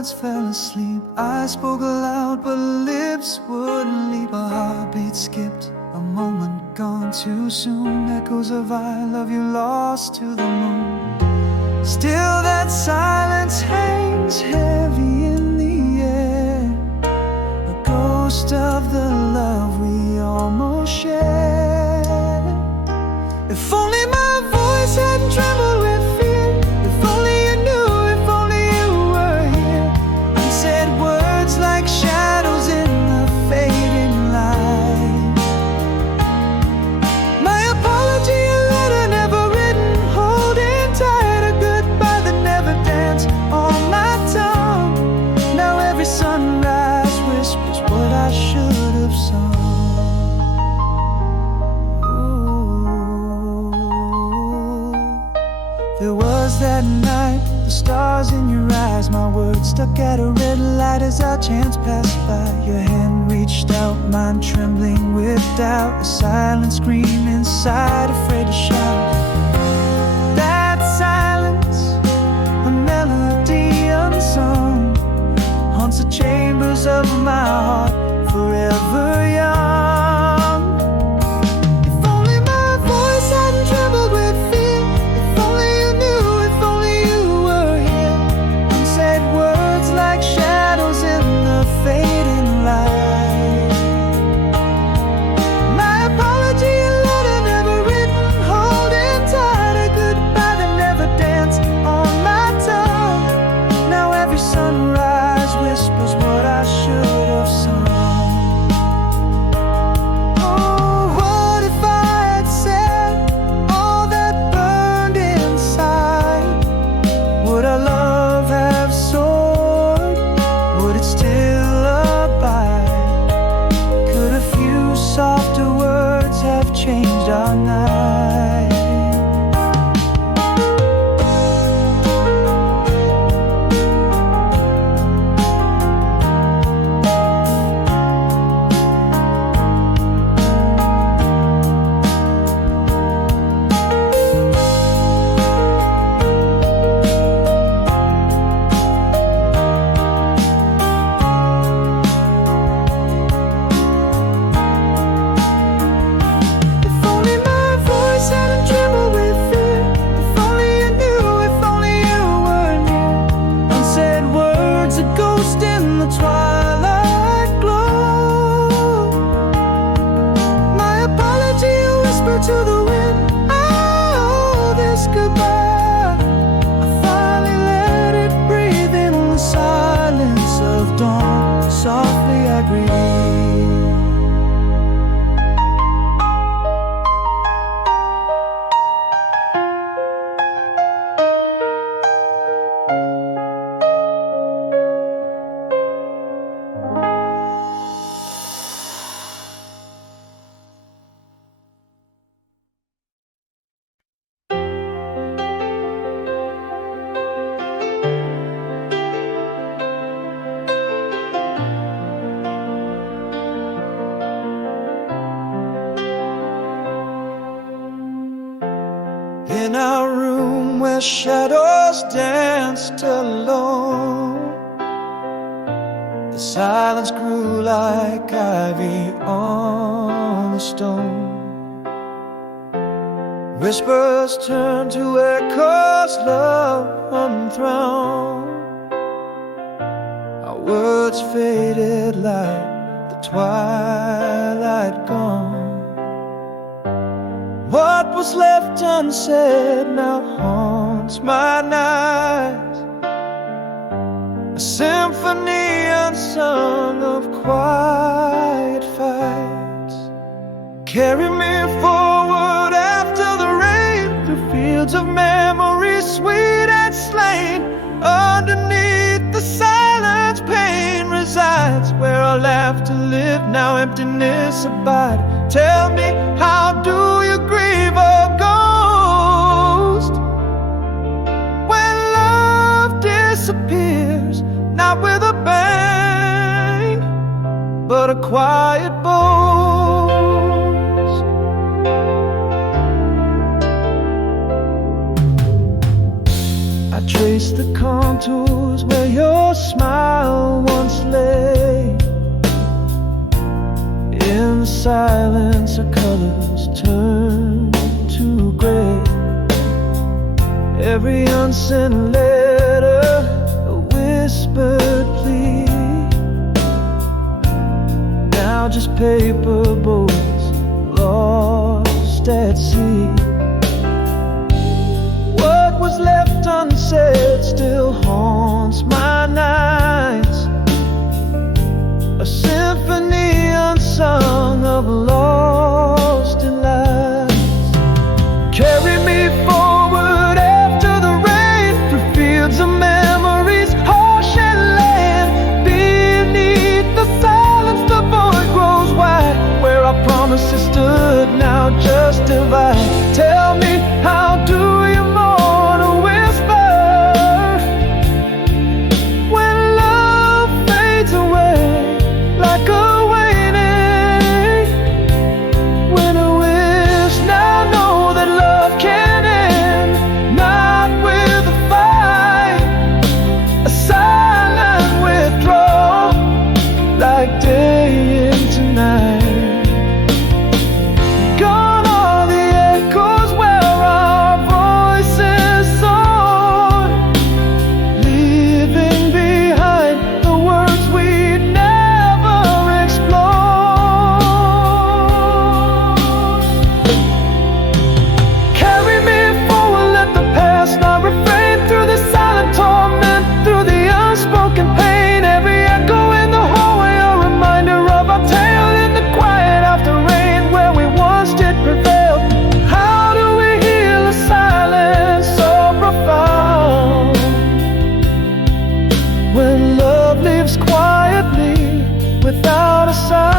words fell asleep. I spoke aloud, but lips wouldn't leap. A heartbeat skipped, a moment gone too soon. Echoes of I love you lost to the moon. Still that silence hangs heavy in the air, a ghost of the love we almost shared. If only my voice hadn't trembled with fear, if only you knew, if only you were here. Unsaid words like shadows in the fading light. My apology, a letter never written, holding tight, a goodbye that never danced on my tongue. Now every sunrise whispers what I should have sung. There was that night, the stars in your eyes, my words stuck at a red light as our chance passed by. Your hand reached out, mine trembling with doubt, a silent scream inside, afraid to shout. That silence, a melody unsung, haunts the chambers of my heart, forever young. If only my voice hadn't trembled with fear, if only you knew, if only you were here. Unsaid words like shadows in the fading light. My apology, a letter never written, holding tight, a goodbye that never danced on my tongue. Now every sunrise whispers what I should have sung. Oh, what if I had said all that burned inside? Would our love have soared? Would it still abide? Could a few softer words have changed our night? If only my voice hadn't trembled with fear, if only you knew, if only you were near. Unsaid words, a ghost in the twilight glow. My apology, a whisper to the wind. Oh, this goodbye, I finally let it breathe in the silence of dawn. Softly I breathe. In our room where shadows danced alone, the silence grew like ivy on the stone. Whispers turned to echoes, love unthroned. Our words faded like the twilight gone. What was left unsaid now haunts my nights, a symphony unsung of quiet fights. Carry me forward after the rain, through fields of memory sweet and slain. Underneath the silence, pain resides, where our laughter lived, now emptiness abide. Tell me, how do you grieve a ghost when love disappears, not with a bang, but a quiet boast? I trade trace the contours where your smile once lay. In the silence our colors turn to gray. Every unsent letter a whispered plea. Now just paper boats lost at sea. What was left unsaid still haunts my nights. A symphony unsung of lost delights. Carry me forward after the rain, through fields of memories, harsh and land. Beneath the silence the void grows wide, where our promises stood now just divide. Tell me, how do you mourn a whisper when love fades away like a waning? When a wish, now know that love can end, not with a fight, a silent withdrawal like day into night. Gone are the echoes where our voices soared, leaving behind the words we never explored. Carry me forward, let the past not refrain, through the silent torment, through the unspoken pain. Every echo in the hallway, a reminder of our tale, in the quiet after rain, where we once did prevail. How do we heal a silence so profound, when love lives quietly without a sound?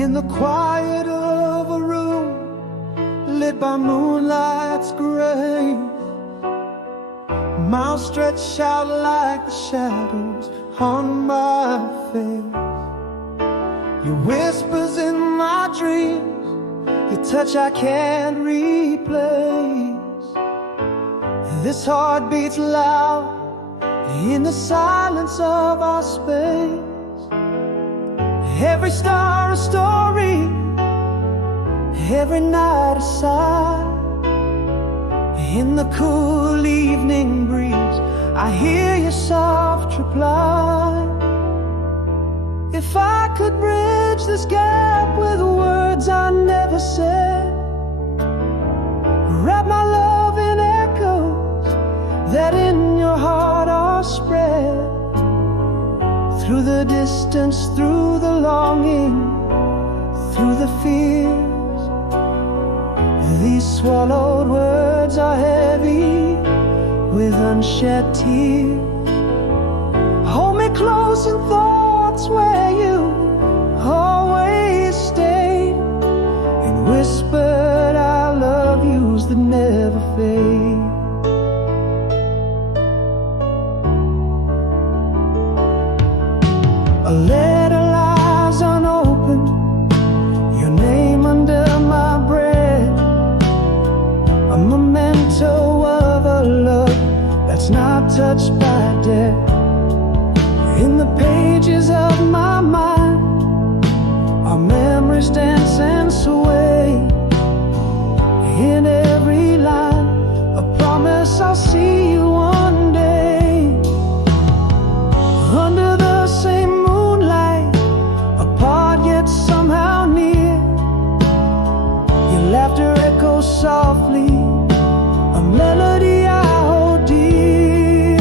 In the quiet of a room, lit by moonlight's gray, mouth stretched out like the shadows on my face. Your whispers in my dreams, your touch I can't replace. This heart beats loud in the silence of our space. Every star a story, every night a sigh. In the cool evening breeze, I hear your soft reply. If I could bridge this gap with words I never said, wrap my love in echoes that in your heart are spread. Through the distance, through the longing, through the fears, these swallowed words are heavy with unshed tears. Hold me close in thoughts where you always stayed, and whispered I love yous that never fade. A letter lies unopened, your name under my breath, a memento of a love that's not touched by death. In the pages of my mind, our memories dance and sway. In every line, a promise I'll see you one day. Under the same moonlight, apart yet somehow near, your laughter echoes softly, a melody I hold dear.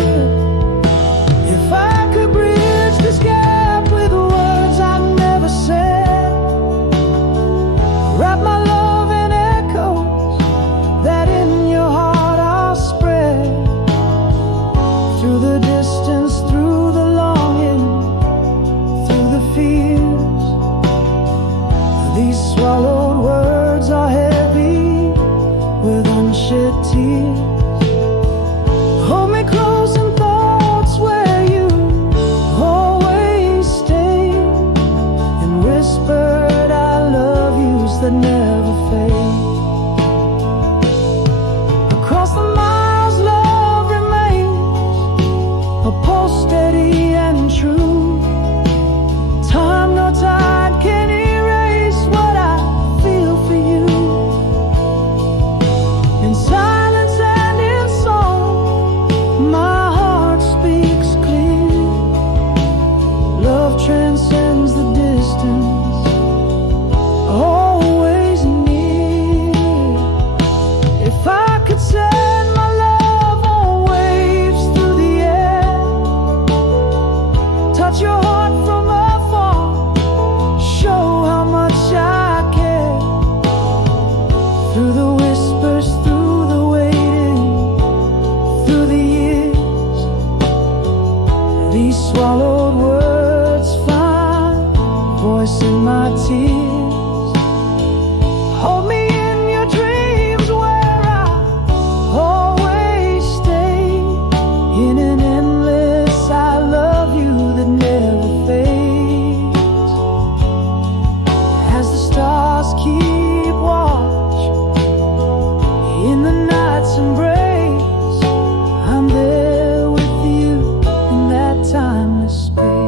transcends the distance, always near. If I could send my love on waves through the air, touch your heart from afar, show how much I care. Through the whispers, through the waiting, through the years, these swallowed words find voice in my tears. Hold me in your dreams where I always stay, in an endless I love you that never fades. As the stars keep watch in the night's embrace, I'm there with you in that timeless space.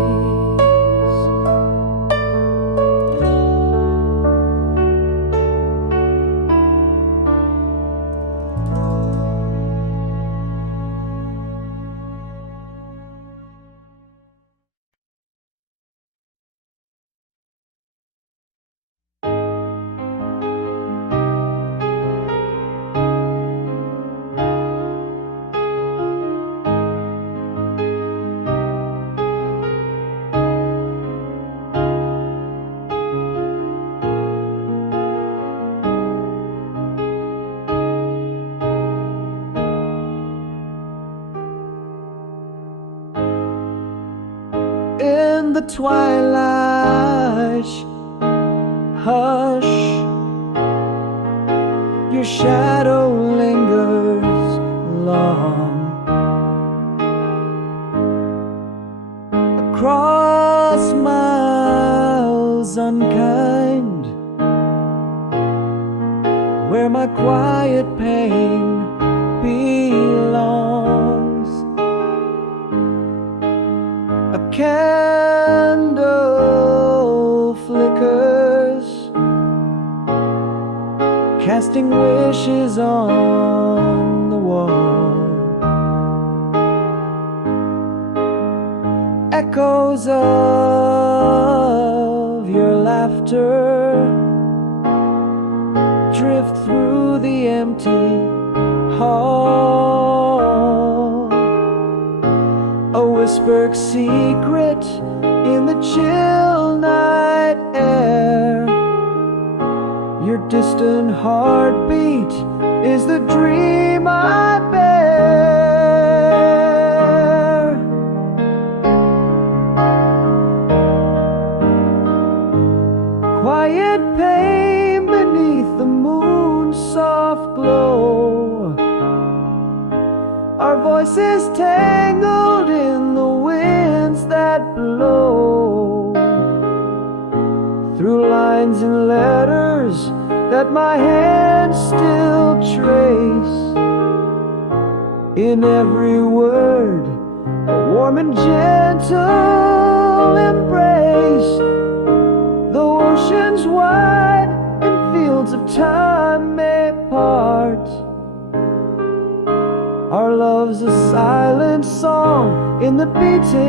In the twilight, hush, your shadow lingers long across miles unkind, where my quiet pain belongs. A candle flickers, casting wishes on the wall. Echoes of your laughter drift through the empty hall. A whispered secret in the chill night air. Your distant heartbeat is the dream I bear. Quiet pain beneath the moon's soft glow, our voices tangled in the winds that blow. Through lines and letters that my hands still trace, in every word a warm and gentle embrace. Though oceans wide and fields of time may part, our love's a silent song in the beating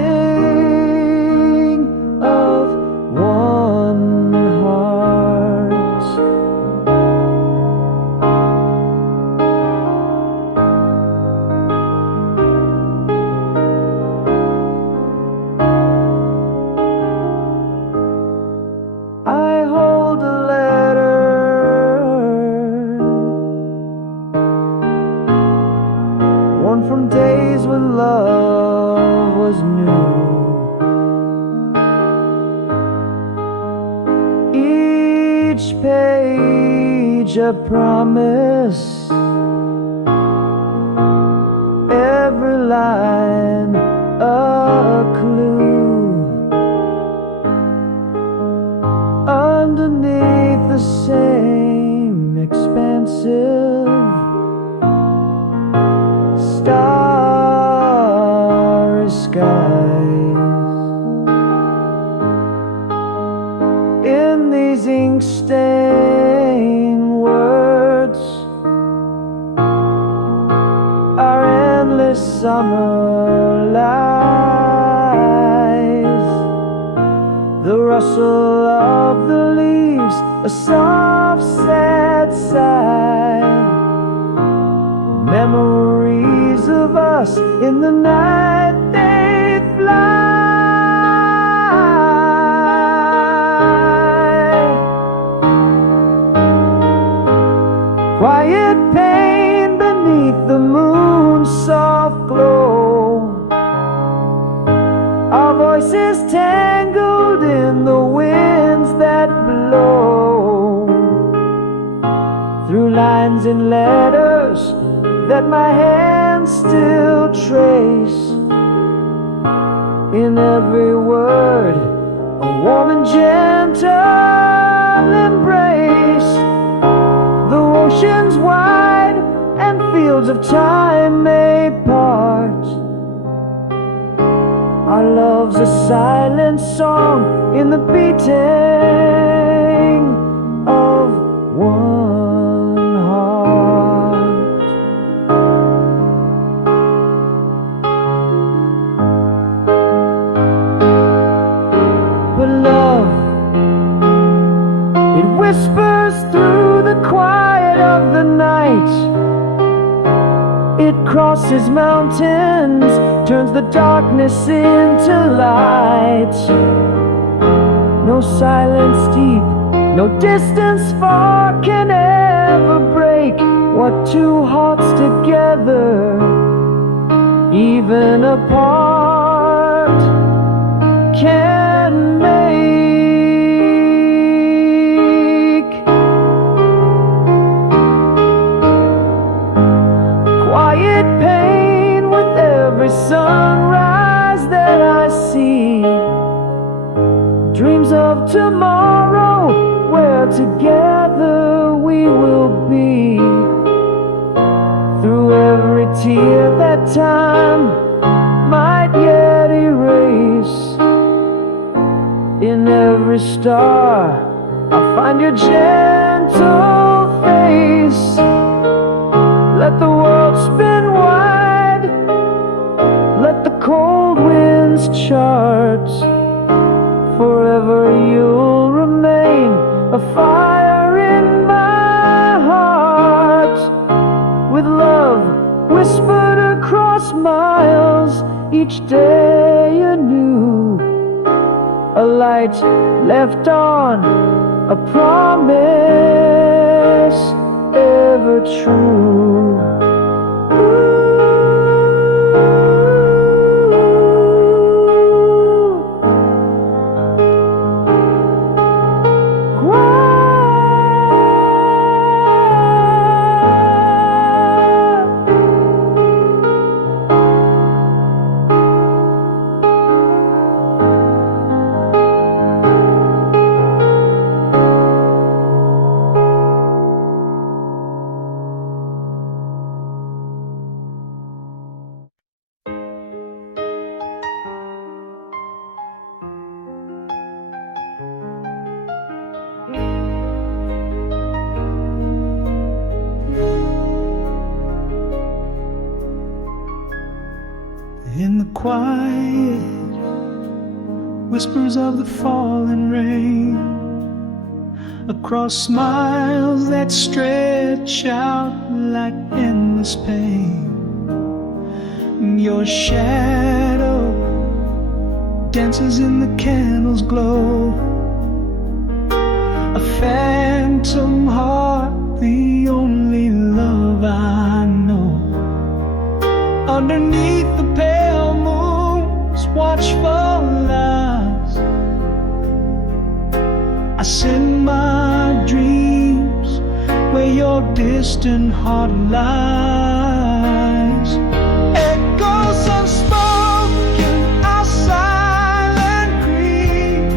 of one heart. I hold a letter, one from days when love was new. Each page a promise, every line a clue. Underneath the same expansive starry skies, in these ink-stained words, our endless summer rustle of the leaves, a soft, sad sigh. Memories of us in the night they fly. Quiet pain beneath the moon's soft glow, our voices tangled in the winds that blow. Through lines and letters that my hands still trace, in every word a warm and gentle embrace. Though oceans wide and fields of time may part, our love's a silent song in the beating of one heart. But love, it whispers through the quiet of the night. It crosses mountains, turns the darkness into light. No silence deep, no distance far can ever break what two hearts together, even apart, can make. Quiet pain with every sunrise that I see. Dreams of tomorrow where together we will be. Through every tear that time might yet erase, in every star I find your gentle face. Let the world spin wide, let the cold winds chart. Forever you'll remain a fire in my heart, with love whispered across miles, each day anew. A light left on, a promise ever true. In the quiet whispers of the falling rain, across smiles that stretch out like endless pain, your shadow dances in the candle's glow. A phantom heart, the only love I know. Underneath the pale moon's watchful eyes, I send my dreams where your distant heart lies. Echoes unspoken, our silent grief.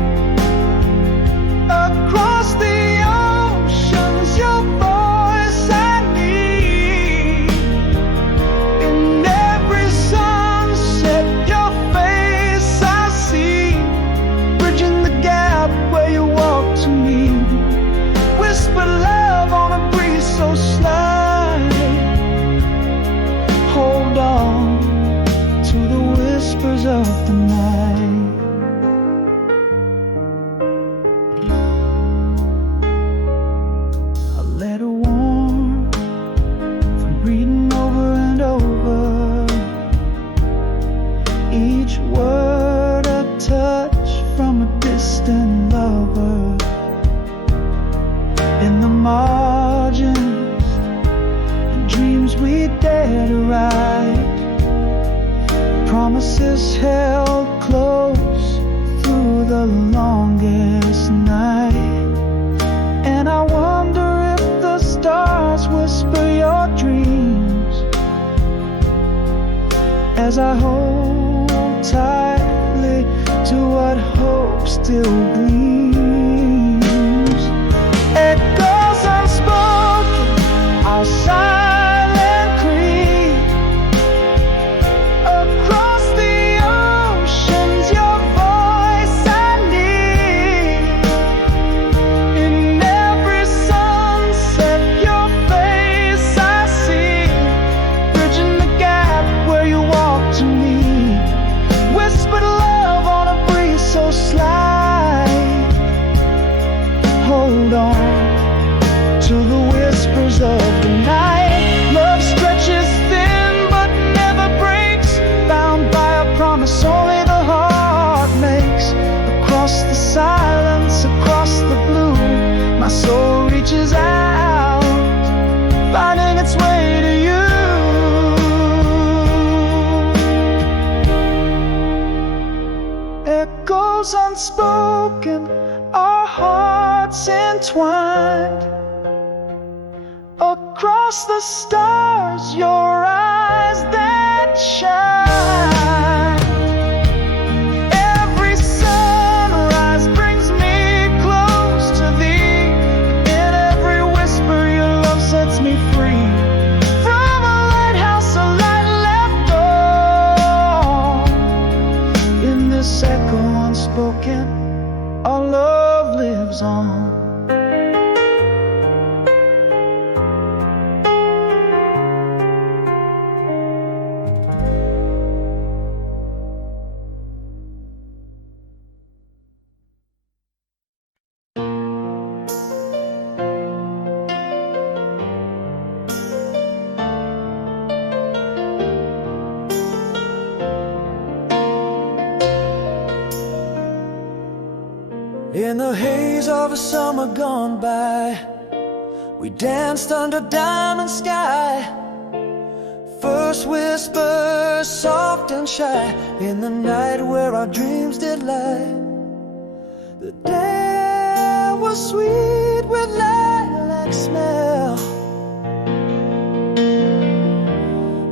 Across the oceans, your voice I need. In every sunset, your face I see. Bridging the gap where you walk to me. Whisper love on a breeze so slight. but hope still gleams. Echoes unspoken, our silent creed. Across the oceans, your voice I need. In every sunset, your face I see. Bridging the gap where you walk to me. Whispered love on a breeze so slight. Hold on to the whispers of the night. Love stretches thin but never breaks, bound by a promise only the heart makes. Across the silence, across the blue, my soul reaches out, finding its way to you. Echoes unspoken, our hearts entwined. Across the stars, your eyes that shine. Every sunrise brings me close to thee. In every whisper, your love sets me free. From a lighthouse, a light left on. In this echo unspoken, our love lives on. In the haze of a summer gone by, we danced under diamond sky. First whispers soft and shy, in the night where our dreams did lie. The day was sweet with lilac smell,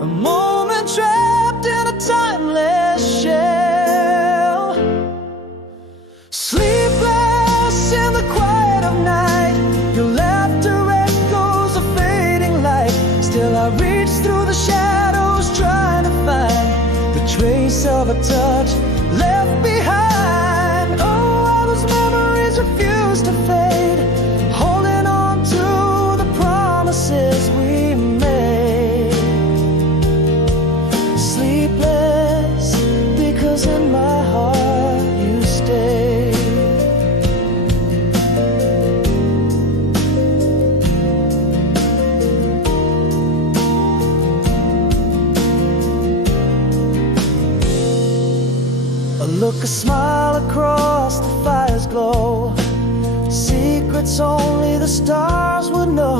a moment trapped in a timeless shell. Sleepless in the quiet of night, your laughter echoes a fading light. Still I reach through the shadows trying to find the trace of a touch left behind. Oh, all those memories refuse to fade, holding on to the promises we made. Sleepless because in my heart you stay. Look, a smile across the fire's glow, secrets only the stars would know.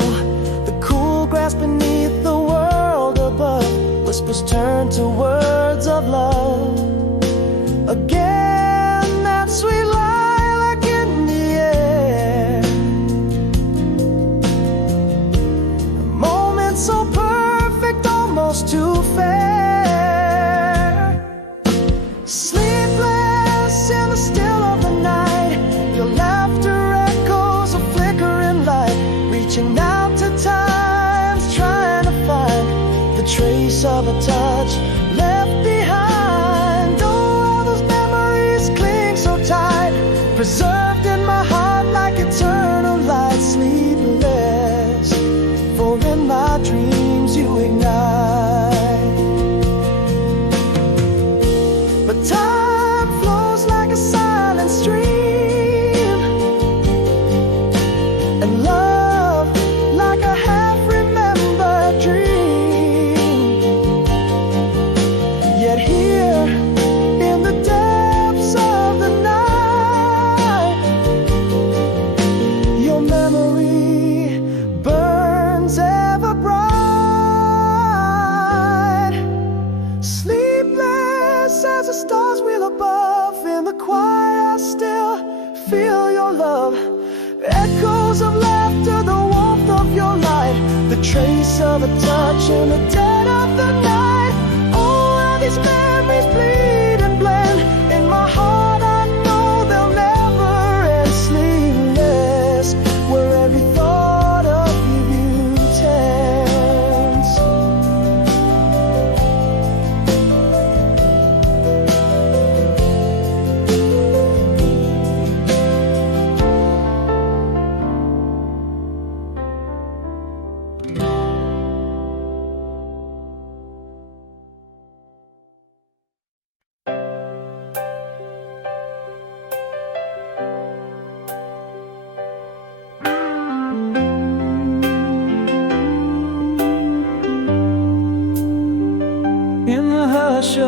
The cool grass beneath the world above, whispers turn to words of love. Again, that sweet lilac in the air, a moment so perfect, almost too fair. In the still of the night, your laughter echoes a flickering light, reaching out to times, trying to find the trace of a touch left behind. Oh, all those memories cling so tight, preserved in my heart like eternal light. Sleepless, for in my dreams you ignite. But time flows like a silent stream, and love like a half-remembered dream. Yet here in the depths of the night, your memory burns ever bright. Sleepless as the stars wheel above, in the quiet I still feel your love. Echoes of laughter, the warmth of your light, the trace of a touch in the dead of the night. Oh, how these memories bleed and blend. In my heart I know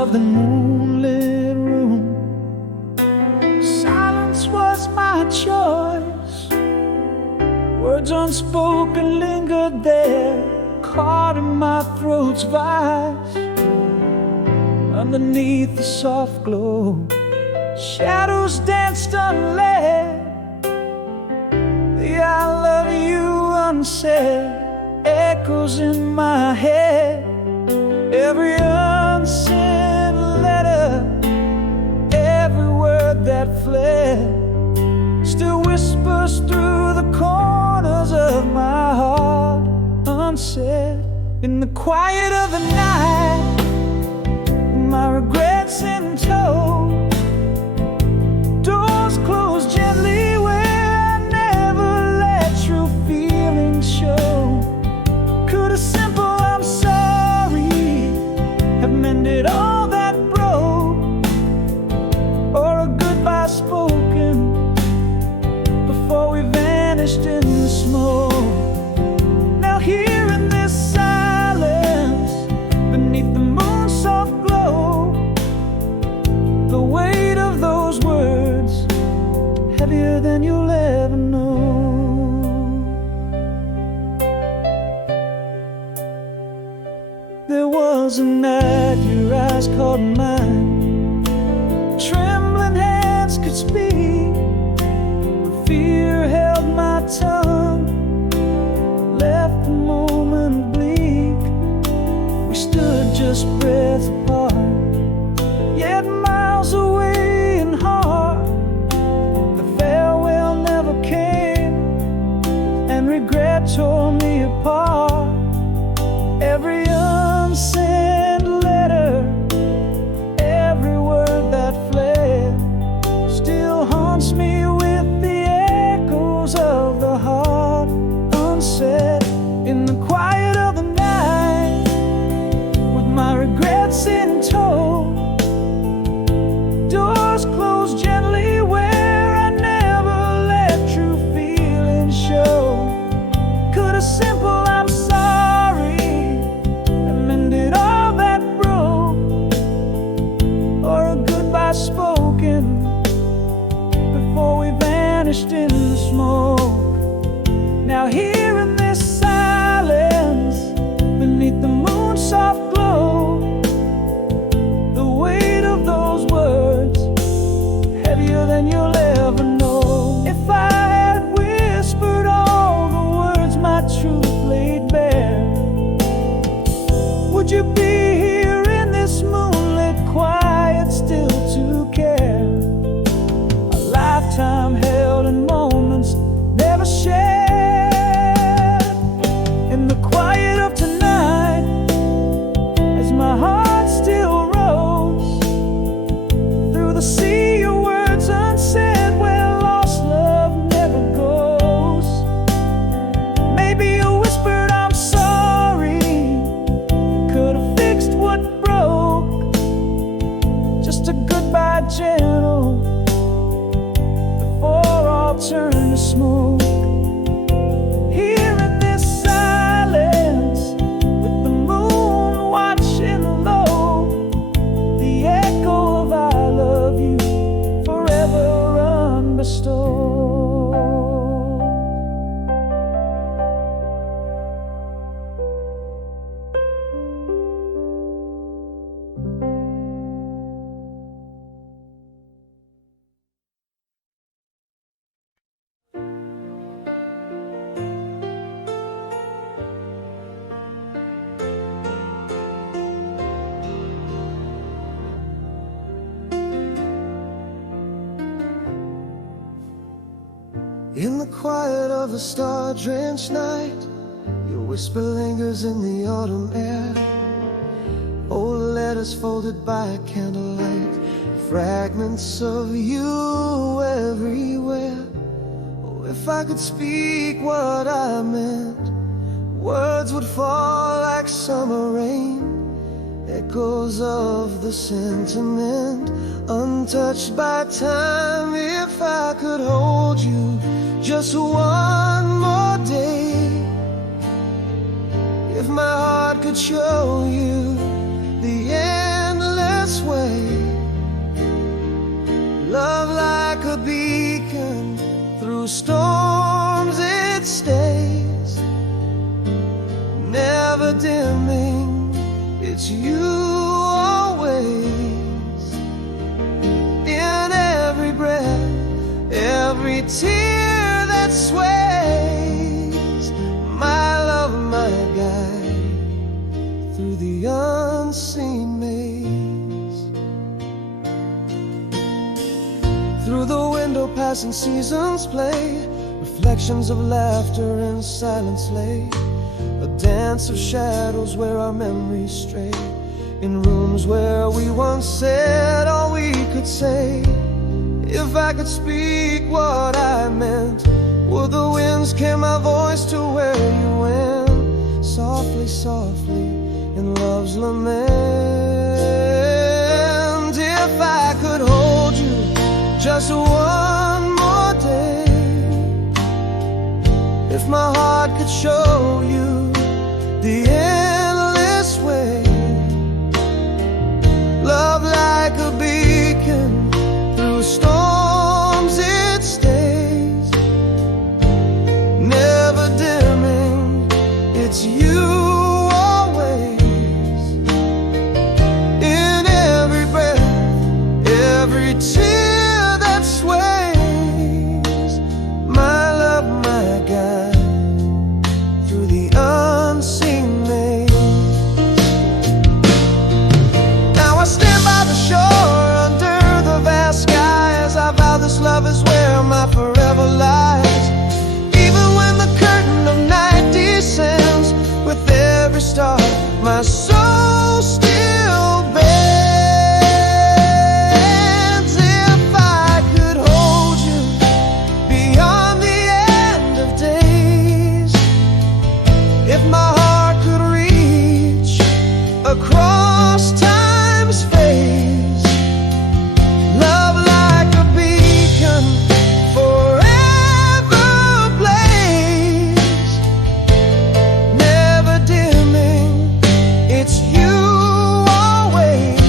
of the moonlit room. Silence was my choice. Words unspoken lingered there, caught in my throat's vice. Underneath the soft glow, shadows danced unled. The I love you unsaid echoes in my head. Every unsent letter, every word that fled, still whispers through the corners of my heart, unsaid. In the quiet of the night, my regrets in tow, doors closed gently where I never let true feelings show. Could a simple I'm sorry have mended all that broke, or a goodbye spoken before we vanished in the smoke? Now here in this silence, beneath the moon's soft glow, the weight of those words, heavier than you'll ever know. There was a night your eyes caught mine, trembling hands could speak, fear held my tongue, left the moment bleak. We stood just breaths apart, yet miles away in heart. The farewell never came, and regret tore me apart. Every unsent letter, every word that fled, still haunts me with the echoes of the heart unsaid. In the quiet of the night, with my regrets in tow, doors closed gently where I never let true feelings show. Could a simple I'm sorry have mended all that broke, or a goodbye spoken before we vanished in the smoke? Now here in this silence, beneath the moon's soft glow, the weight of those words, heavier than you'll ever know. If I had whispered all the words my truth laid bare, would you be here in this moonlit quiet still to care? A lifetime held in moments never shared. In the quiet of tonight, as my heart still rose, through the sea of words unsaid where lost love never goes. Maybe a whispered I'm sorry could have fixed what broke. Just a goodbye gentle before all turned to smoke. Here in this silence, with the moon watching low, the echo of I love you forever unbestowed. In the quiet of a star-drenched night, your whisper lingers in the autumn air. Old letters folded by candlelight, fragments of you everywhere. Oh, if I could speak what I meant, words would fall like summer rain, echoes of the sentiment, untouched by time. If I could hold you just one more day, if my heart could show you the endless way. Love like a beacon, through storms it stays, never dimming, it's you always. In every breath, every tear that sways, my love, my guide, through the unseen maze. Through the window passing seasons play, reflections of laughter and silence lay, a dance of shadows where our memories stray, in rooms where we once said all we could say. If I could speak what I meant, would the winds carry my voice to where you went? Softly, softly, in love's lament. If I could hold you just one more day, if my heart could show you the endless way. Love like a beacon, through storms it stays, never dimming, it's you always. In every breath, every tear that sways, my love, my guide, through the unseen maze. Now I stand by the shore under the vast skies, I vow this love is where my forever lies. Even when the curtain of night descends, with every star my soul still bends. If I could hold you beyond the end of days, if my heart could reach across time's phase, love like a beacon, forever blaze, never dimming, it's you always.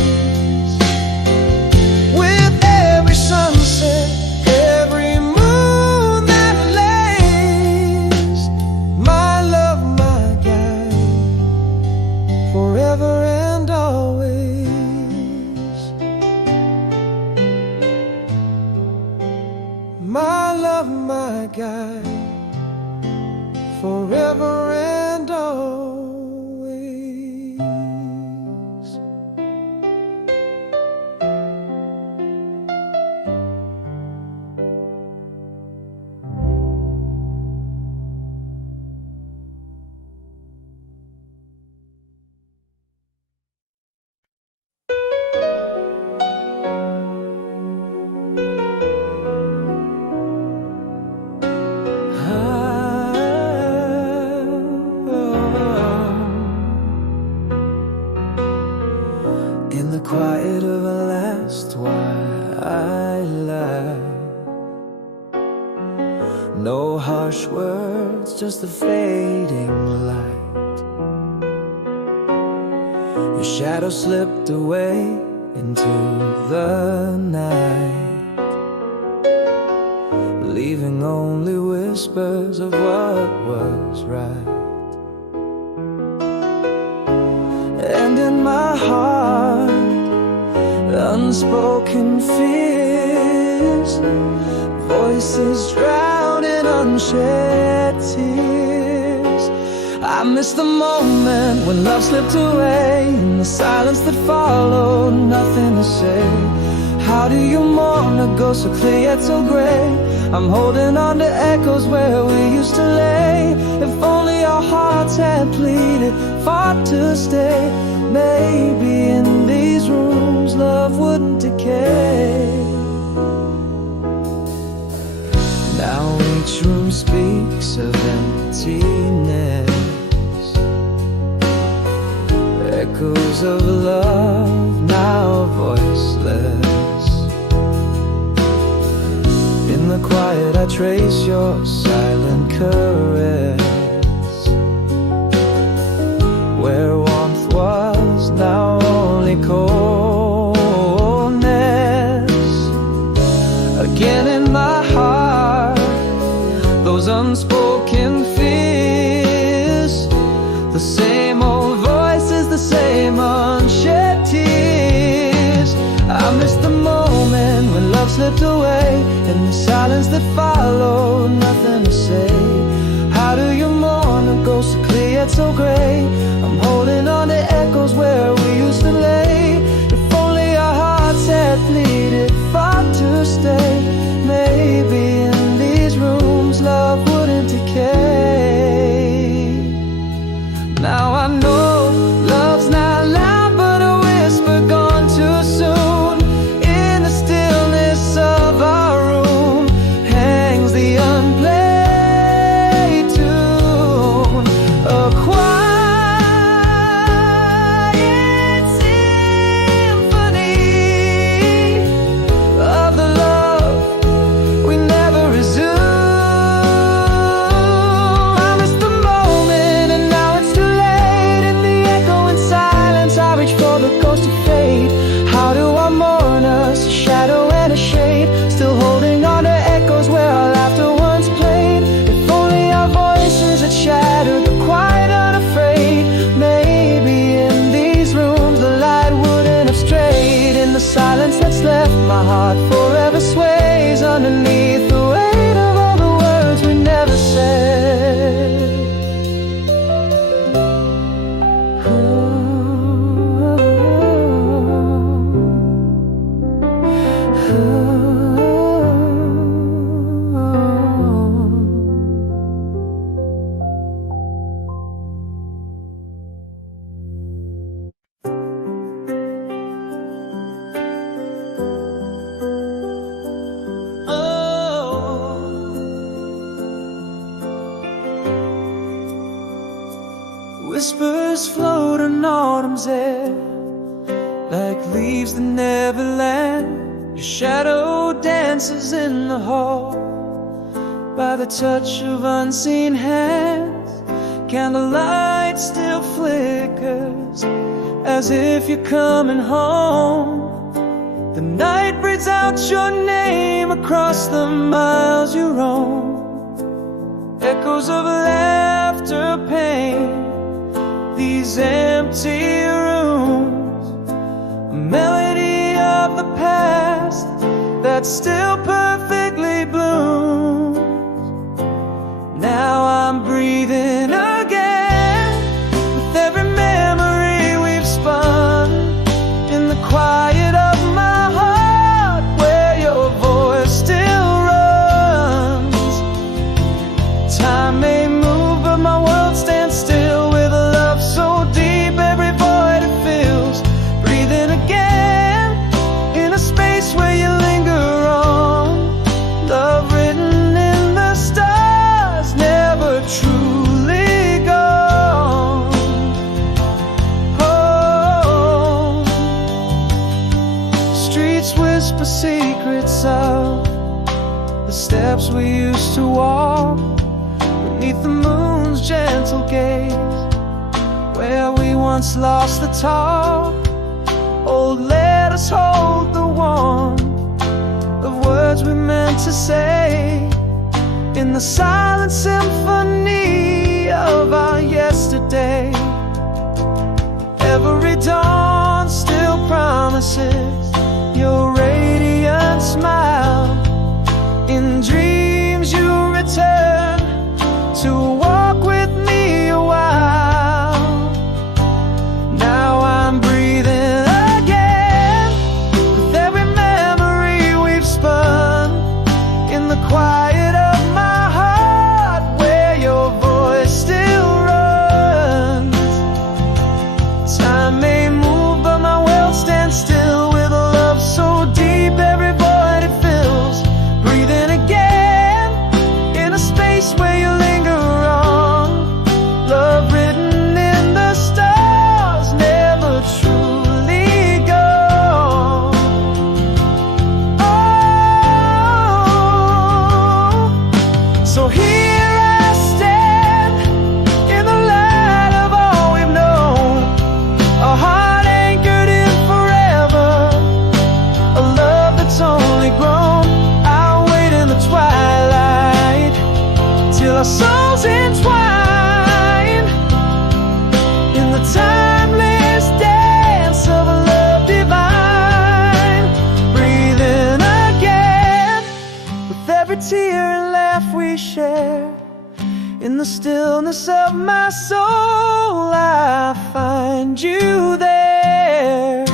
With every sunset, every moon that lays, my love, my guide, forever and always. My love, my guide, forever and always. In the quiet of a last twilight, no harsh words, just the fading light. Your shadow slipped away into the night, leaving only whispers of what was right. And in my heart, unspoken fears, voices drowned in unshed tears. I miss the moment when love slipped away, in the silence that followed, nothing to say. How do you mourn a ghost so clear yet so gray? I'm holding on to echoes where we used to lay. If only our hearts had pleaded, fought to stay, maybe in these rooms love wouldn't decay. Now each room speaks of emptiness, echoes of love now voiceless. In the quiet I trace your silent caress, where warmth was now only cold. again in my heart. Those unspoken fears, the same old voices, the same unshed tears. I miss the moment when love slipped away, and the silence that followed, nothing to say. How do you mourn a ghost so clear yet so gray? I'm holding on to echoes where we used to lay. If only our hearts had pleaded far to stay, maybe in these rooms love wouldn't decay. Now I know love's not loud, but a whisper gone too soon. In the stillness of our room hangs the unplayed tune, a quiet symphony of the love we never resumed. I miss the moment and now it's too late. In the echoing silence I reach for the ghost of fate. How do I mourn us, a shadow and a shade, still holding on to echoes where our laughter once played. If only our voices had shattered the quiet unafraid, maybe in these rooms the light wouldn't have strayed. In the silence that's left, my heart forever sways underneath the weight of all the words we never said. Whispers float on autumn's air, like leaves that never land. Your shadow dances in the hall by the touch of unseen hands. Candlelight still flickers as if you're coming home. The night breathes out your name across the miles you roam. Echoes of laughter pain these empty rooms, a melody of the past that still perfectly blooms. Now I'm breathing again with every memory we've spun, in the quiet of my heart where your voice still runs. Time may move but my world stands still, with a love so deep every void it fills. Breathing again in a space where you linger on. Love written in the stars, never truly gone. Oh, streets whisper secrets of the steps we used to walk beneath the moon's gentle gaze, where we once lost the talk. Oh, let us hold the warmth of words we meant to say, in the silent symphony of our yesterday. Every dawn still promises your radiant smile. In dreams you return to walk with me a while. Now I'm breathing again with every memory we've spun, in the quiet of my heart where your voice still runs. Time may move but my world stands still, with a love so deep every void it fills. every tear and laugh we share. In the stillness of my soul, I find you there.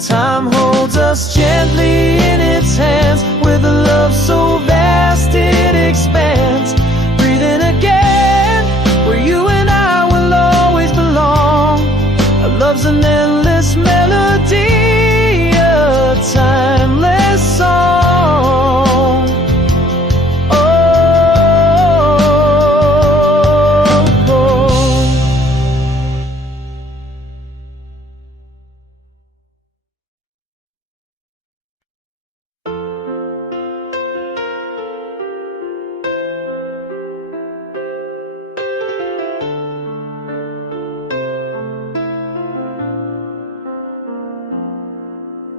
Time holds us gently in its hands, with a love so vast it expands. Breathing again, where you and I will always belong. Our love's an endless melody, a timeless song.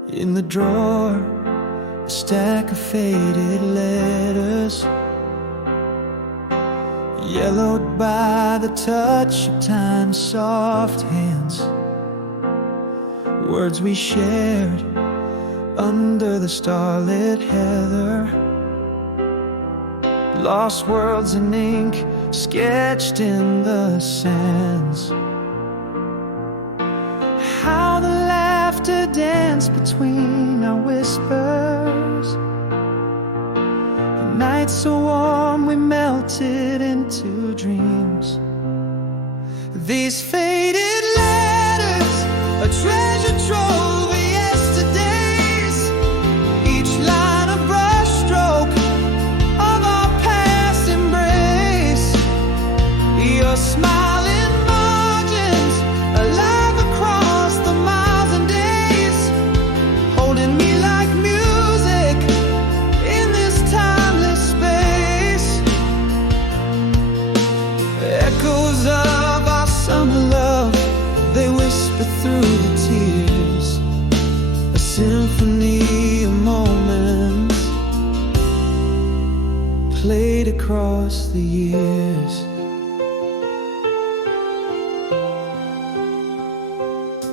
In the drawer, a stack of faded letters, yellowed by the touch of time's soft hands. Words we shared under the starlit heather, lost worlds in ink sketched in the sands. How the laughter danced between our whispers, the night so warm we melted into dreams. These faded letters, a treasure trove of yesterdays, each line a brushstroke of our past embrace. Your smiling margins, alive across the miles and days, holding me like music in this timeless space. Echoes of our summer love, they whisper through the tears, a symphony of moments played across the years.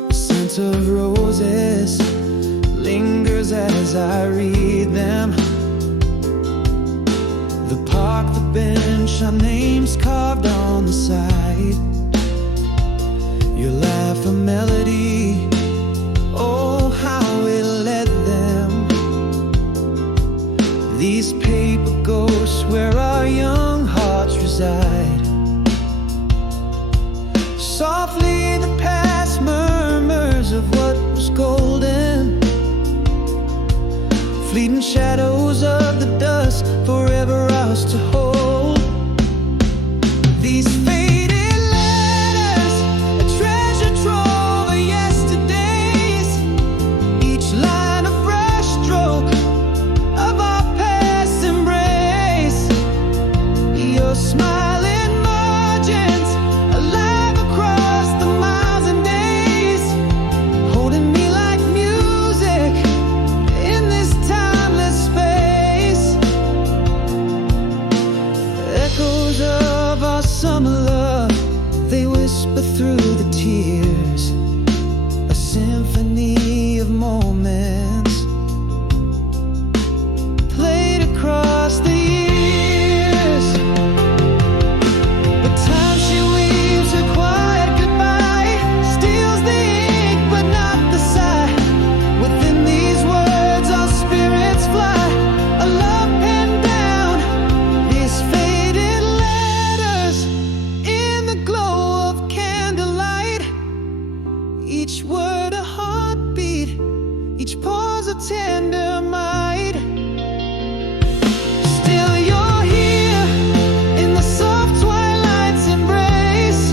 The scent of roses lingers as I read them. The park, the bench, our names carved on the side. Your laugh a melody, oh how it led them. These paper ghosts where our young hearts reside. Softly the past murmurs of what was golden, fleeting shadows of the dust forever ours to hold. These faded letters, a treasure trove of yesterdays, each line a brushstroke of our past embrace. Your smiling margins, alive across the miles and days, holding me like music in this timeless space. Echoes of our summer love, they whisper through the tears, a symphony of moments played across the years. But time she weaves her quiet goodbye, steals the ink but not the sigh. Within these words our spirits fly, a love penned down. These faded letters in the glow of candlelight, each word a heartbeat, each pause a tender might. Still you're here in the soft twilight's embrace,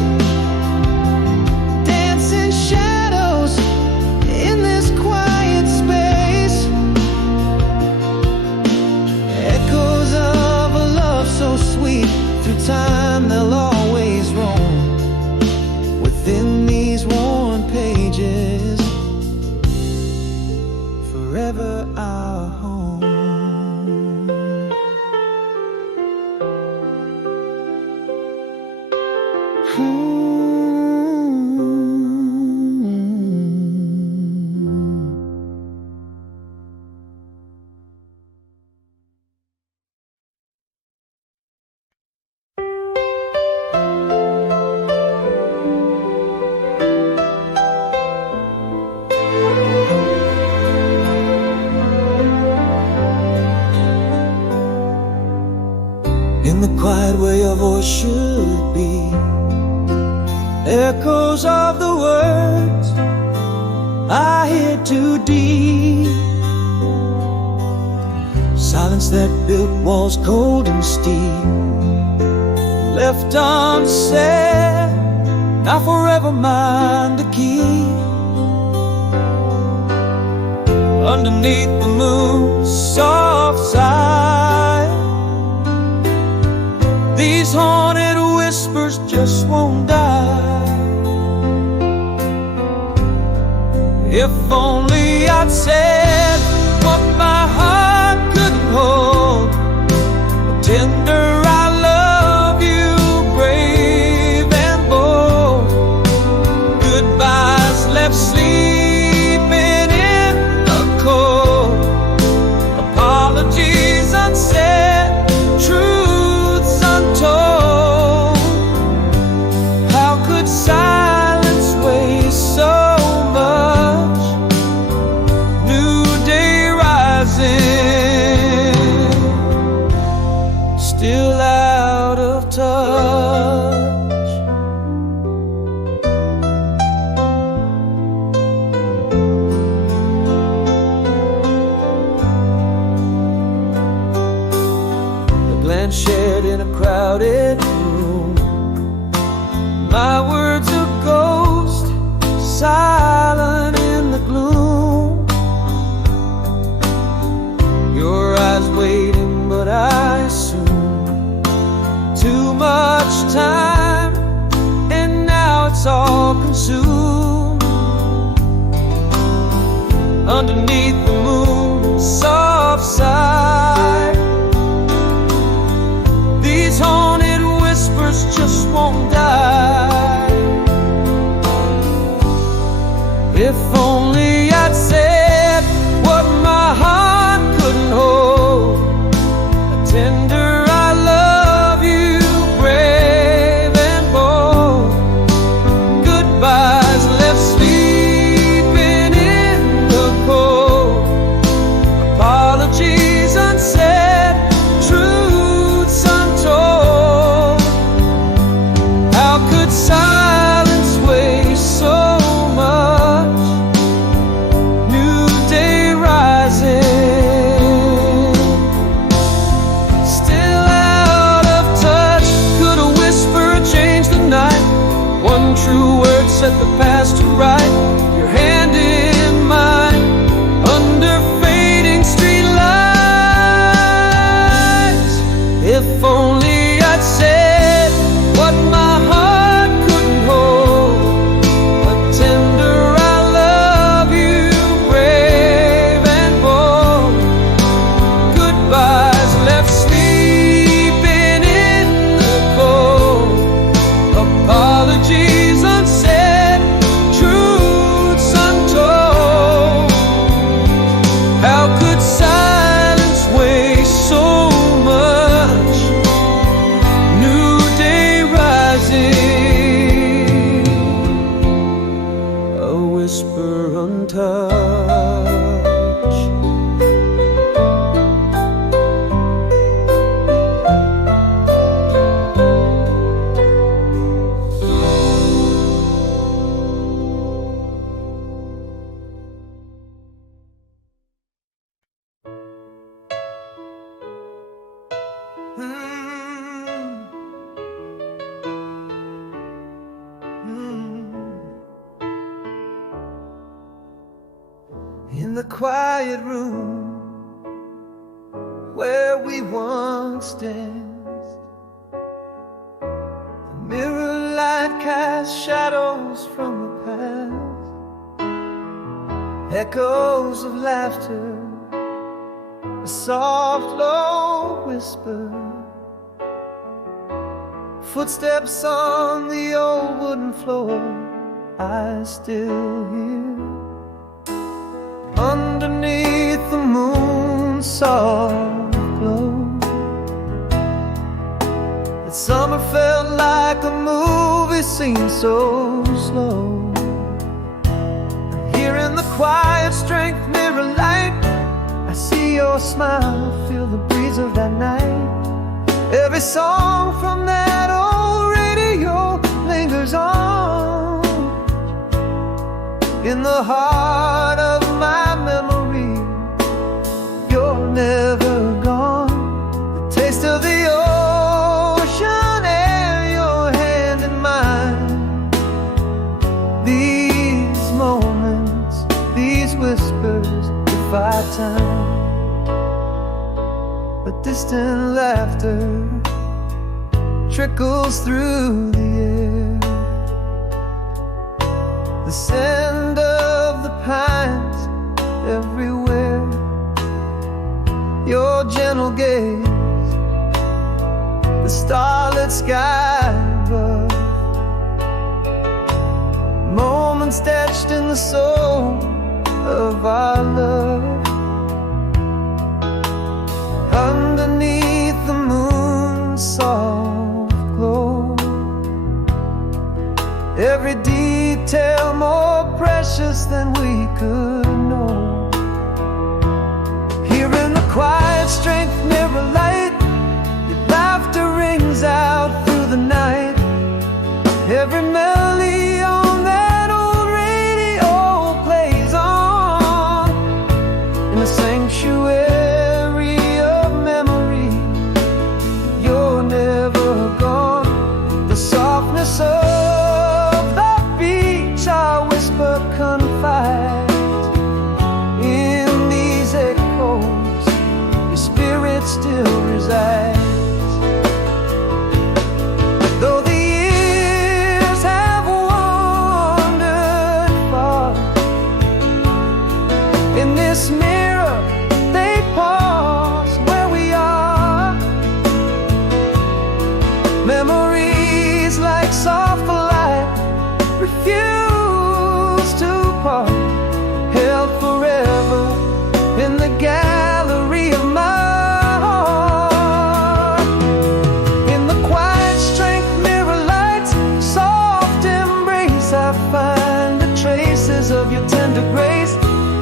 dancing shadows in this quiet space. Echoes of a love so sweet, through time they'll always roam. Within these worn pages, forever our home. in the quiet where your voice should be. Echoes of the words I hear too deep. Silence that built walls cold and steep, left unsaid, now forever mine to keep. Underneath the moon's soft side, these haunted whispers just won't die. If only I'd said what my heart couldn't hold, tender I love you, brave and bold. Goodbyes left sleeping in the cold, apologies unsaid, truths untold. How could silence waste so much? New day rising, still out of touch. A glance shared in a crowded room, my words a ghost, silent in the gloom. Your eyes waiting, but I assume too much time, and now it's all consumed. Underneath the moon's soft side, these haunted whispers just won't die. If only I'd said what my heart couldn't hold, a tender I love you, brave and bold. Goodbyes left sleeping in the cold, apologies unsaid, truths untold. How could silence waste so much? New day rising, still out of touch. Could a whisper change the night? One true word set the past to right. Your hand in mine, under fading street lights. If only I'd said what my heart couldn't hold, a tender I love you, brave and bold. Goodbyes left sleeping in the cold, apologies unsaid, truths untold. How could silence waste so much? New day rising, a whisper untouched. In the quiet room where we once danced, the mirror light cast shadows from the past, echoes of laughter, a soft low whisper, footsteps on the old wooden floor I still hear. Underneath the moon's soft glow, that summer felt like a movie scene so slow. And here in the quiet strength mirror light, I see your smile, feel the breeze of that night. Every Every song from that old radio lingers on in the heart of my memory. You're never gone. The taste of the ocean air, your hand in mine. These moments, these whispers defy time. But distant laughter trickles through the air. The scent of the pines everywhere. Your gentle gaze, the starlit sky above. Moments etched in the soul of our love. Underneath the moon's soft glow, every detail more precious than we could know. Here in the quiet strength mirror light, your laughter rings out through the night. Every melody on that old radio plays on in the sanctuary. Softness of the beach, our whisper confides. In these echoes, your spirit still resides. Though the years have wandered far, in this mirror they pause where we are. Memories like soft light refuse to part, held forever in the gallery of my heart. In the quiet strength mirror lights, soft embrace, I find the traces of your tender grace.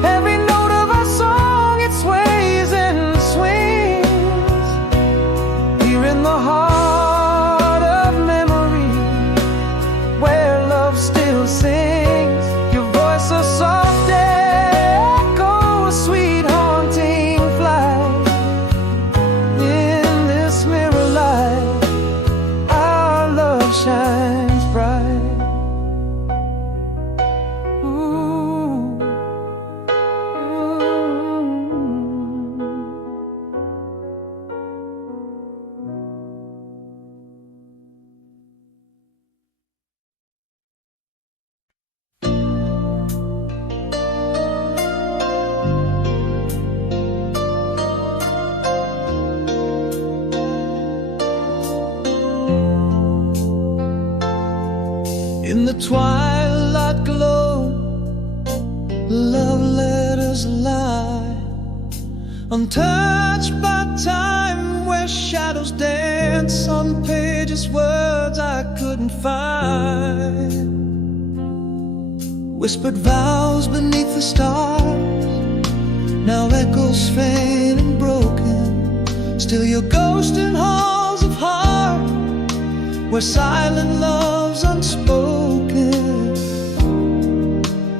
Every note of our song, it sways and swings. Here in the heart still sings, your voice a soft echo, a sweet haunting flight. In this mirror light, our love shines bright. Ooh, in the twilight glow, love letters lie, untouched by time, where shadows dance on pages words I couldn't find. Whispered vows beneath the stars, now echoes faint and broken. Still your ghost in halls of heart, where silent love's unspoken.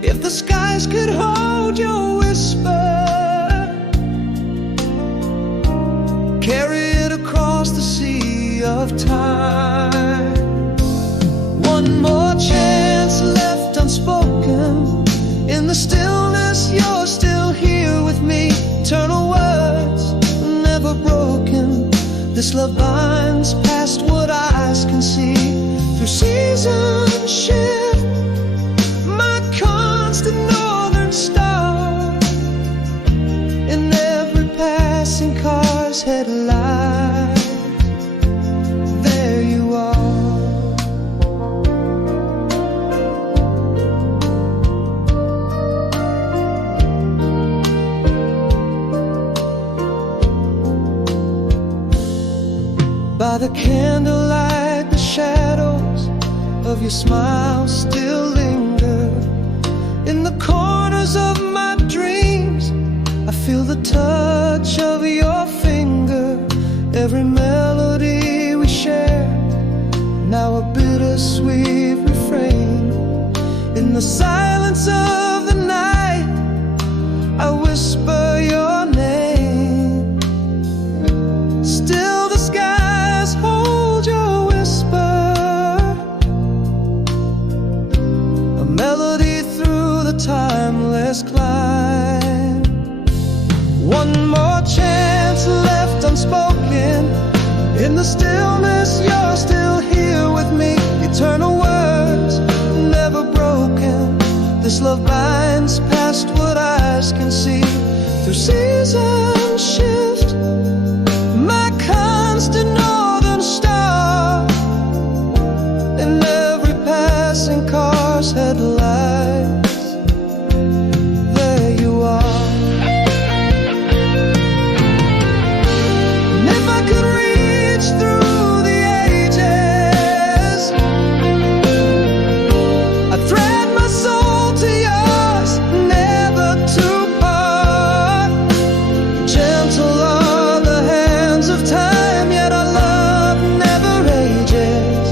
If the skies could hold your whisper, carry it across the sea of time. One more chance left unspoken. In the stillness, you're still here with me. Eternal words, never broken. This love binds past what eyes can see. Through seasons shift, my constant northern star. In every passing car's headlights, there you are. By the candlelight, the shadows of your smile still linger. In the corners of my dreams, I feel the touch of your finger. Every melody bittersweet refrain. In the silence of the night, I whisper your name. Still the skies hold your whisper, a melody through the timeless climb. One more chance left unspoken. In the stillness, you're still here with me. Eternal words, never broken. This love binds past what eyes can see. Through seasons shift, my constant northern star. In every passing car's headlights, there you are. And if I could reach through the ages, I'd thread my soul to yours, never to part. Gentle are the hands of time, yet our love never ages.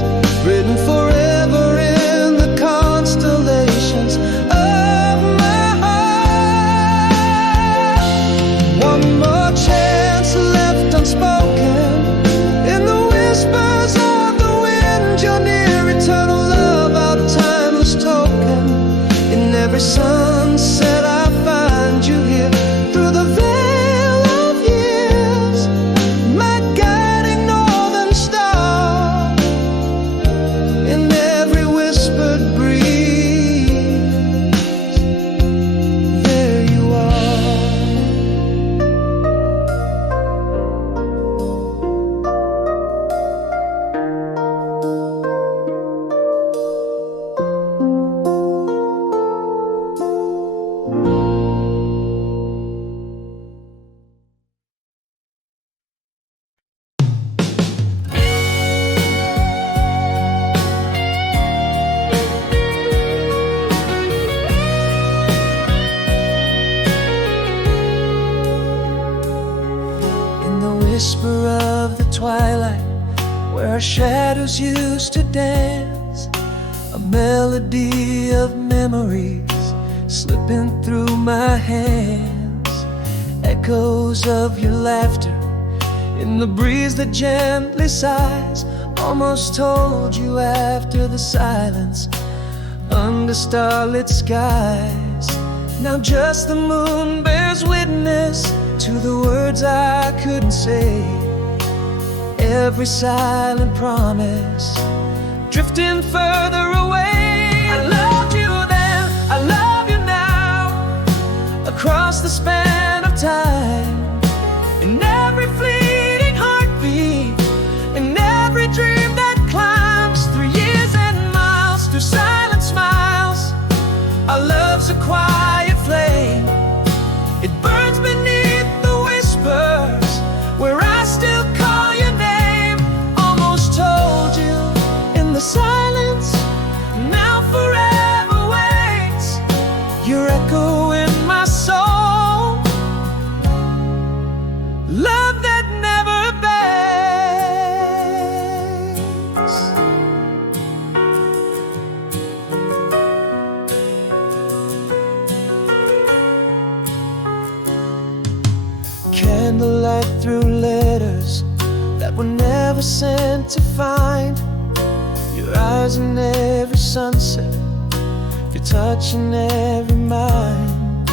Written forever in the constellations of my heart. One more chance left unspoken. In the whispers of the wind, you're near. Eternal love, our timeless token. In every sunset I find you here. Through the veil of years, my guiding northern star. In every whispered breeze, there you are. In the whisper of the twilight, where our shadows used to dance, a melody of memories slipping through my hands. Echoes of your laughter in the breeze that gently sighs. Almost told you after the silence under starlit skies. Now just the moon bears witness to the words I couldn't say. Every silent promise drifting further away. I loved you then, I love you now, across the span of time. In every fleeting heartbeat, in every dream that climbs through years and miles, through silent smiles. Our love's a quiet flame. It burns beneath the whispers, where I still call your name. Almost told you in the silence, now forever waits. Your echo in my soul, love that never abates. Candlelight through letters that were never sent to find. Your eyes in every sunset, your touch in every mind.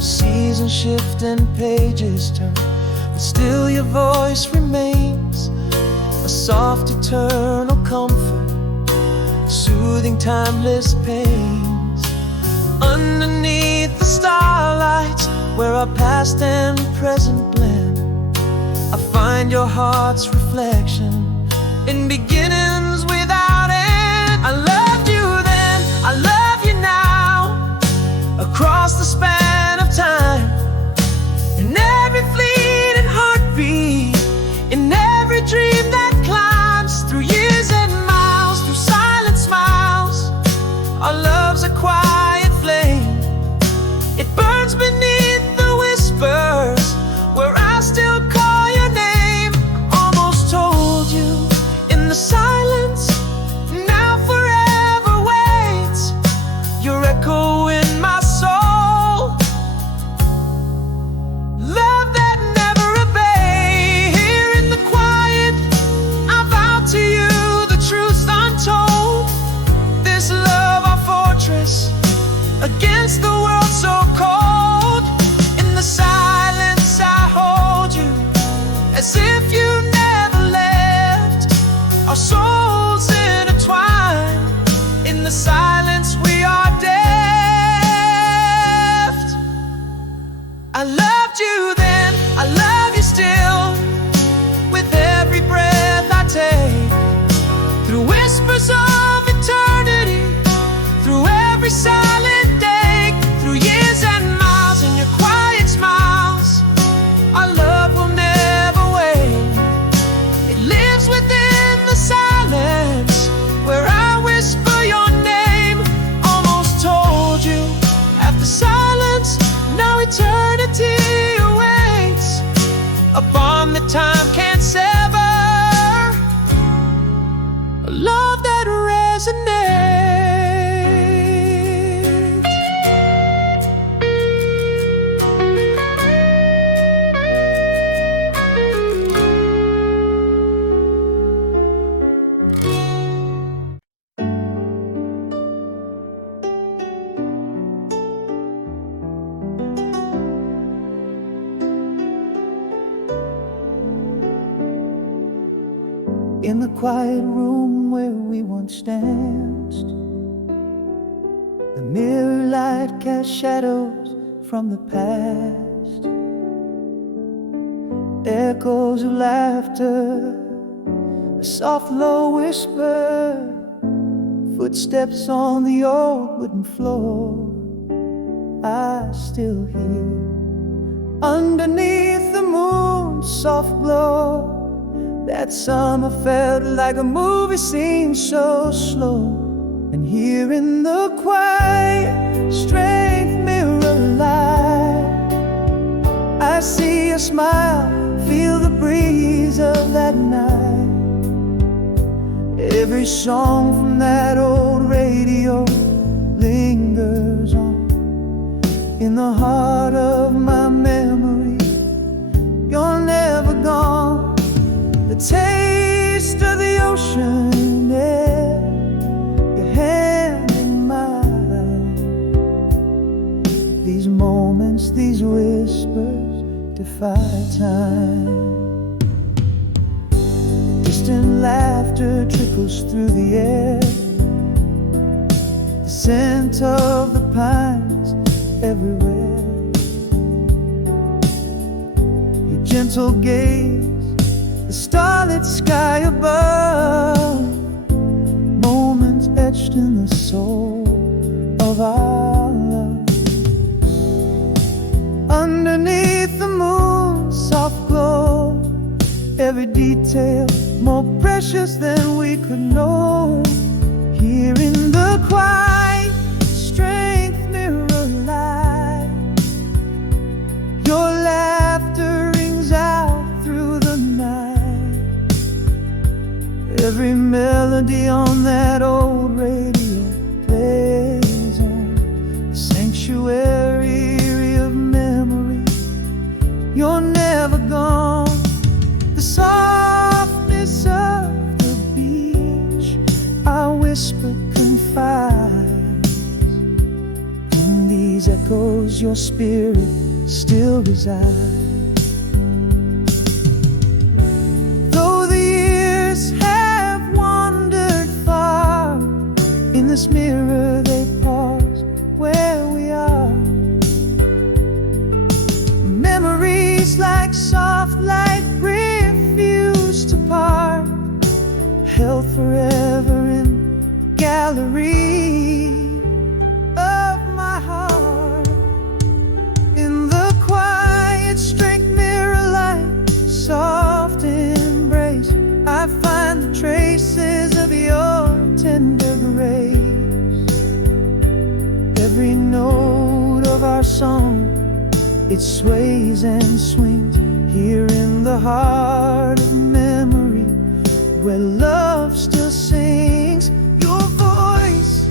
Seasons shift and pages turn, but still your voice remains. A soft eternal comfort, soothing timeless pains. Underneath the starlight, where our past and present blend, I find your heart's reflection in beginnings without end. I loved you then, I love you now, across the span of time. In every fleeting heartbeat, in every dream that climbs through years and miles, through silent smiles. Our love's a quiet flame. It burns beneath the whispers, where I still call your name. Almost told you in the silence, our souls intertwine. In the silence we are deft. I loved you then, I love you still, with every breath I take. Through whispers of eternity, through every silent day, through years and miles and your quiet smiles, our love will never wane. It lives within the silence, where I whisper your name. Almost told you, after silence, now eternity awaits. A bond that time can't sever, a love that resonates. In the quiet room where we once danced, the mirror light cast shadows from the past. Echoes of laughter, a soft low whisper, footsteps on the old wooden floor. I still hear underneath the moon's soft glow. That summer felt like a movie scene so slow. And here in the quiet, strength mirror light, I see a smile, feel the breeze of that night. Every song from that old radio lingers on in the heart of my memory. You're never gone. The taste of the ocean air, your hand in mine. These moments, these whispers defy time. Distant laughter trickles through the air, the scent of the pines everywhere. Your gentle gaze, the starlit sky above, moments etched in the soul of our love. Underneath the moon's soft glow, every detail more precious than we could know. Here in the quiet, strength mirror light, your laughter rings out through the night. Every melody on that old radio plays on the sanctuary of memory. You're never gone. The softness of the beach, our whisper confides. In these echoes, your spirit still resides. In this mirror they pause where we are. Memories like soft light refuse to part, held forever in the gallery of my heart. In the quiet, strength mirror light, soft embrace, I find the traces of your tender grace. Every note of our song, it sways and swings here in the heart of memory, where love still sings. Your voice,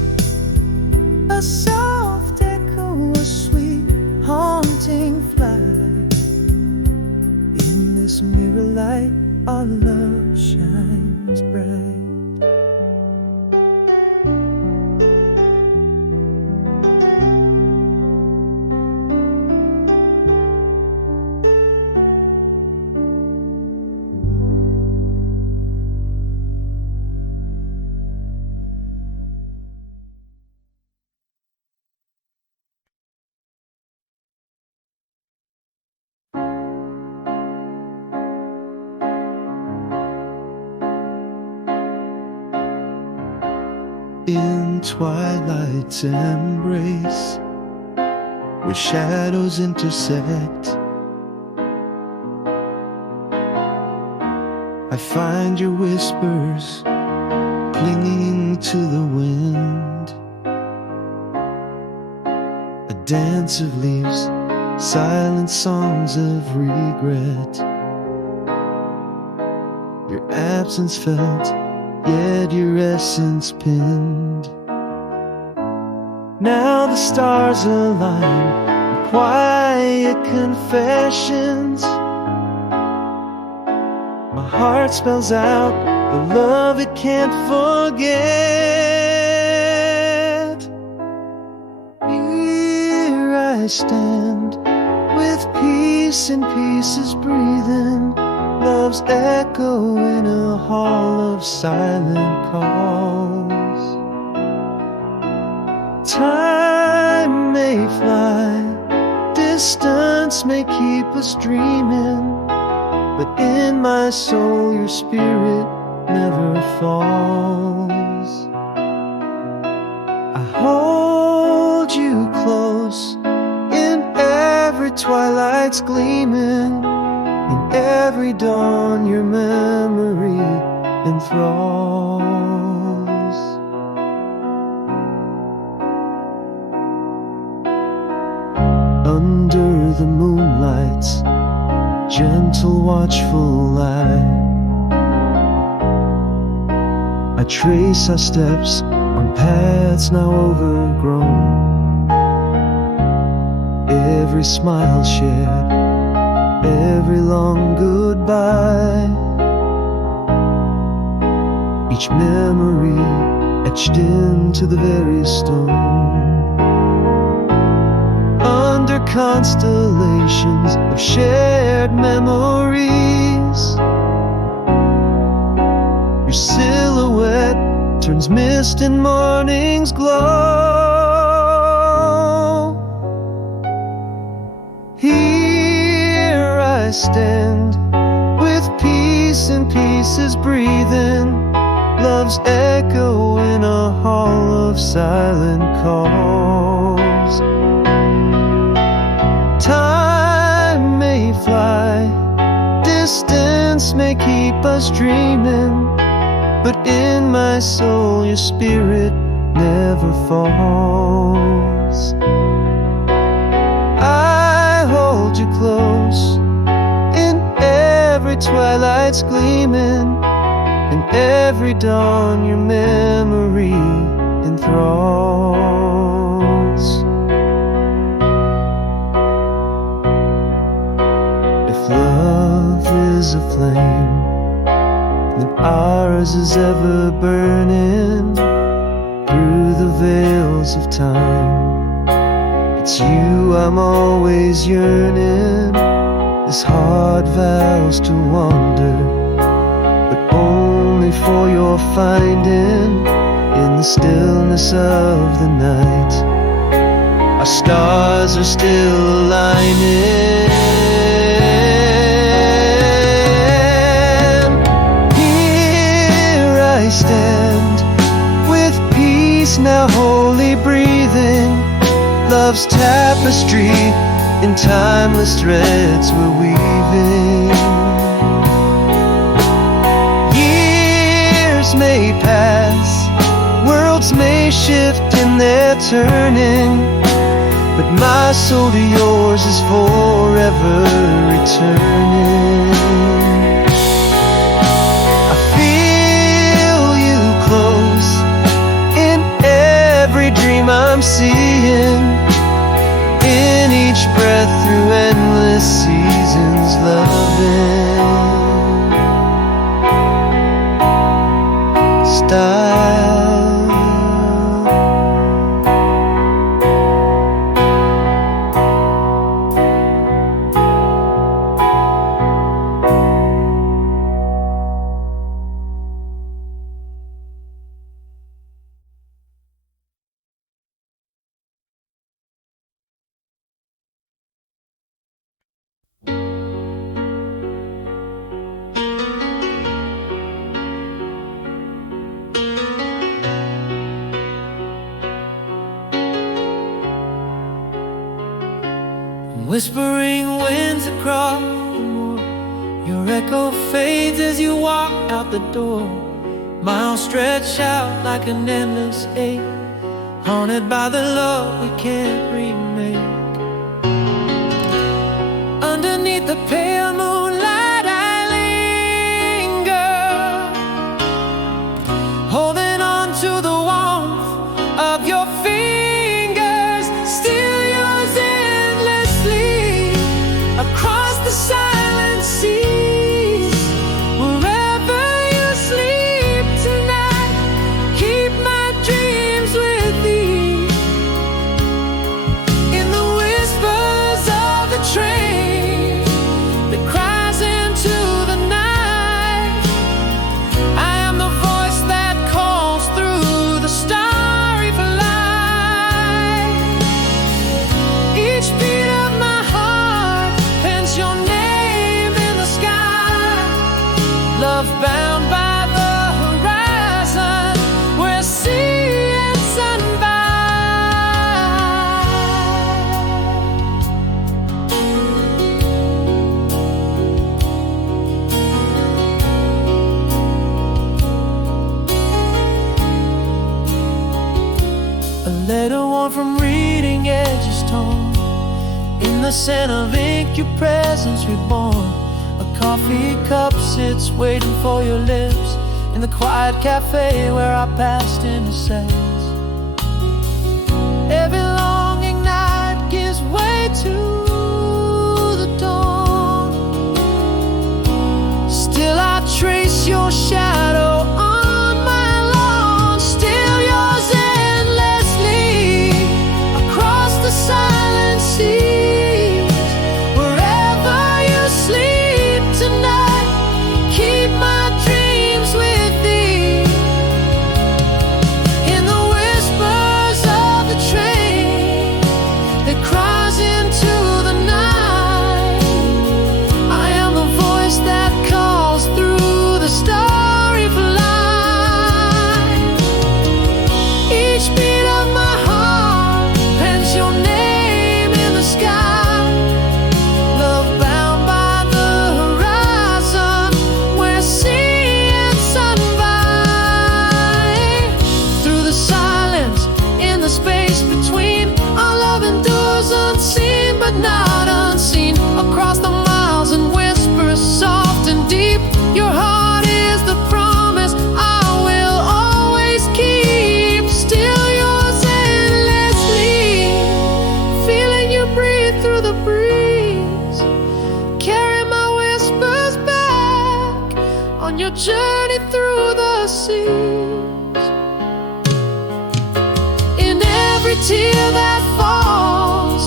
a soft echo, a sweet haunting flight. In this mirror light, our love shines bright. in twilight's embrace, where shadows intersect. I find your whispers clinging to the wind, a dance of leaves, silent songs of regret. Your absence felt, yet your essence pinned. Now the stars align in quiet confessions. My heart spells out the love it can't forget. Here I stand with peace in pieces breathing, love's echo in a hall of silent calls. Time may fly, distance may keep us dreaming, but in my soul your spirit never falls. I hold you close in every twilight's gleaming, in every dawn your memory enthralls. Under the moonlight's gentle watchful eye, I trace our steps on paths now overgrown. Every smile shared, every long goodbye, each memory etched into the very stone. Under constellations of shared memories, your silhouette turns mist in morning's glow. Here I stand with peace in pieces breathing, love's echo in a hall of silent calls. Time may fly, distance may keep us dreaming, but in my soul your spirit never falls. I hold you close in every twilight's gleaming, in every dawn your memory enthralls. If love is a flame, then ours is ever burning through the veils of time. It's you I'm always yearning. This heart vows to wander, but only for your finding. In the stillness of the night, our stars are still aligning. I stand with peace now wholly breathing, love's tapestry in timeless threads we're weaving. Years may pass, worlds may shift in their turning, but my soul to yours is forever returning. Every dream I'm seeing, in each breath through endless seasons loving. Style whispering winds across the moor. Your echo fades as you walk out the door. Miles stretch out like an endless ache, haunted by the love we can't remake. Underneath the pale moonlight I linger, holding on to the warmth of your fingers. Still yours endlessly across the silent seas. Wherever you sleep tonight, keep my dreams with thee. In the whispers of the train that cries into the night, I am the voice that calls through the starry flight. Each beat of my heart pens your name in the sky. Love bound by the horizon, where sea and sun A letter worn from reading edges torn. In the scent of ink, your presence reborn. A coffee cup sits waiting for your lips in the quiet cafe where our past intersects. Every longing night gives way to the dawn. Still I trace your shadow on my lawn. Still yours endlessly across the silent seas. Wherever you sleep tonight, keep my dreams with thee. In the whispers of the train that cries into the night, I am the voice that calls through the starry flight. Each beat of my heart pens your name in the sky. Love bound by the horizon, where sea and sun vie. Through the silence, in the space between, our love endures unseen but not unseen. Across the miles and whispers soft and deep, your heart is the promise I will always keep. Still yours endlessly, feeling you breathe through the breeze. Carry my whispers back on your journey through the seas. In every tear that falls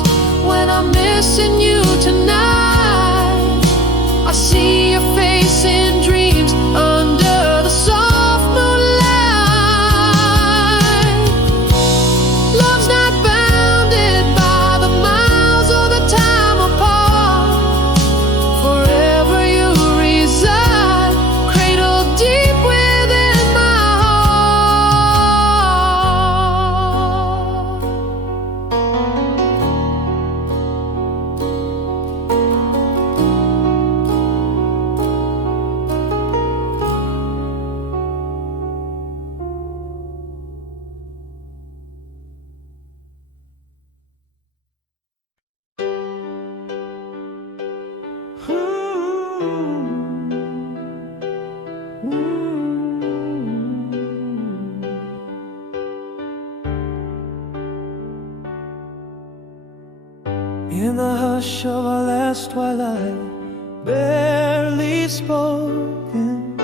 when I'm missing you tonight, I see your face in dreams under the soft moonlight. Love's not bounded by the miles or the time apart. Forever you reside, cradled deep within my heart. In the hush of our last twilight, barely spoken,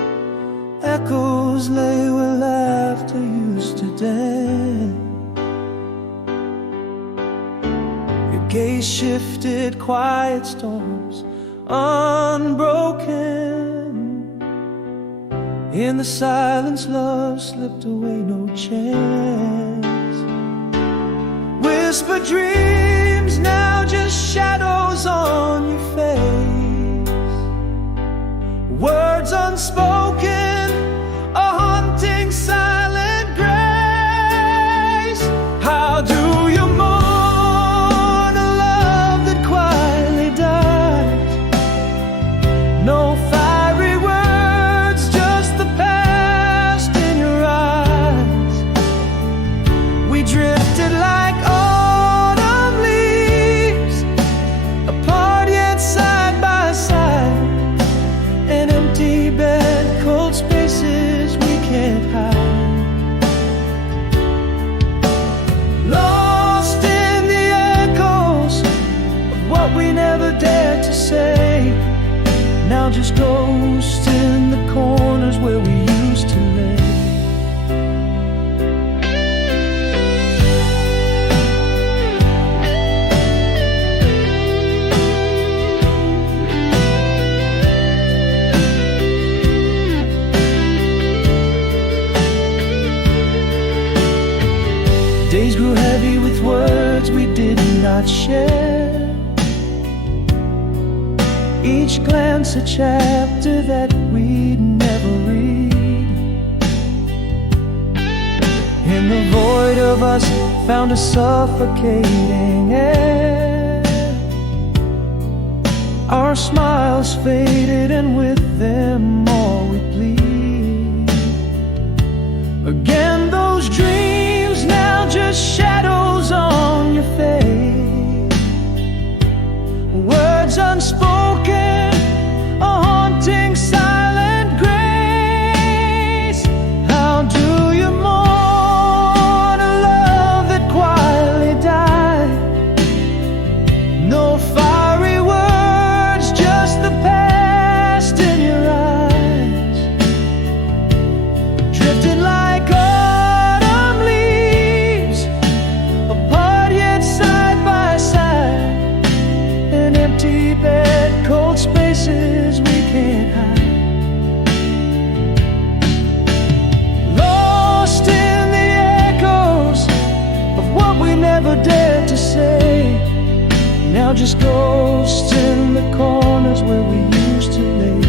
echoes lay where laughter used to dance. Your gaze shifted quiet storms, unbroken. In the silence, love slipped away, no chance. Whispered dreams, now just shadows on your face. Words unspoken, a haunting silent grace. How do you mourn a love that quietly words we did not share, each glance a chapter that we'd never read. In the void of us found a suffocating air. Our smiles faded and with them all we plead. Again those dreams, now just shadows on your face. Words unspoken, a haunting silent grace. How do you mourn a love that quietly died? No fiery words, just the past in your eyes, drifting like autumn leaves, apart yet side by side. An empty bed, cold spaces we can't hide. Lost in the echoes of what we never dared to say. Now just ghosts in the corners where we used to lay.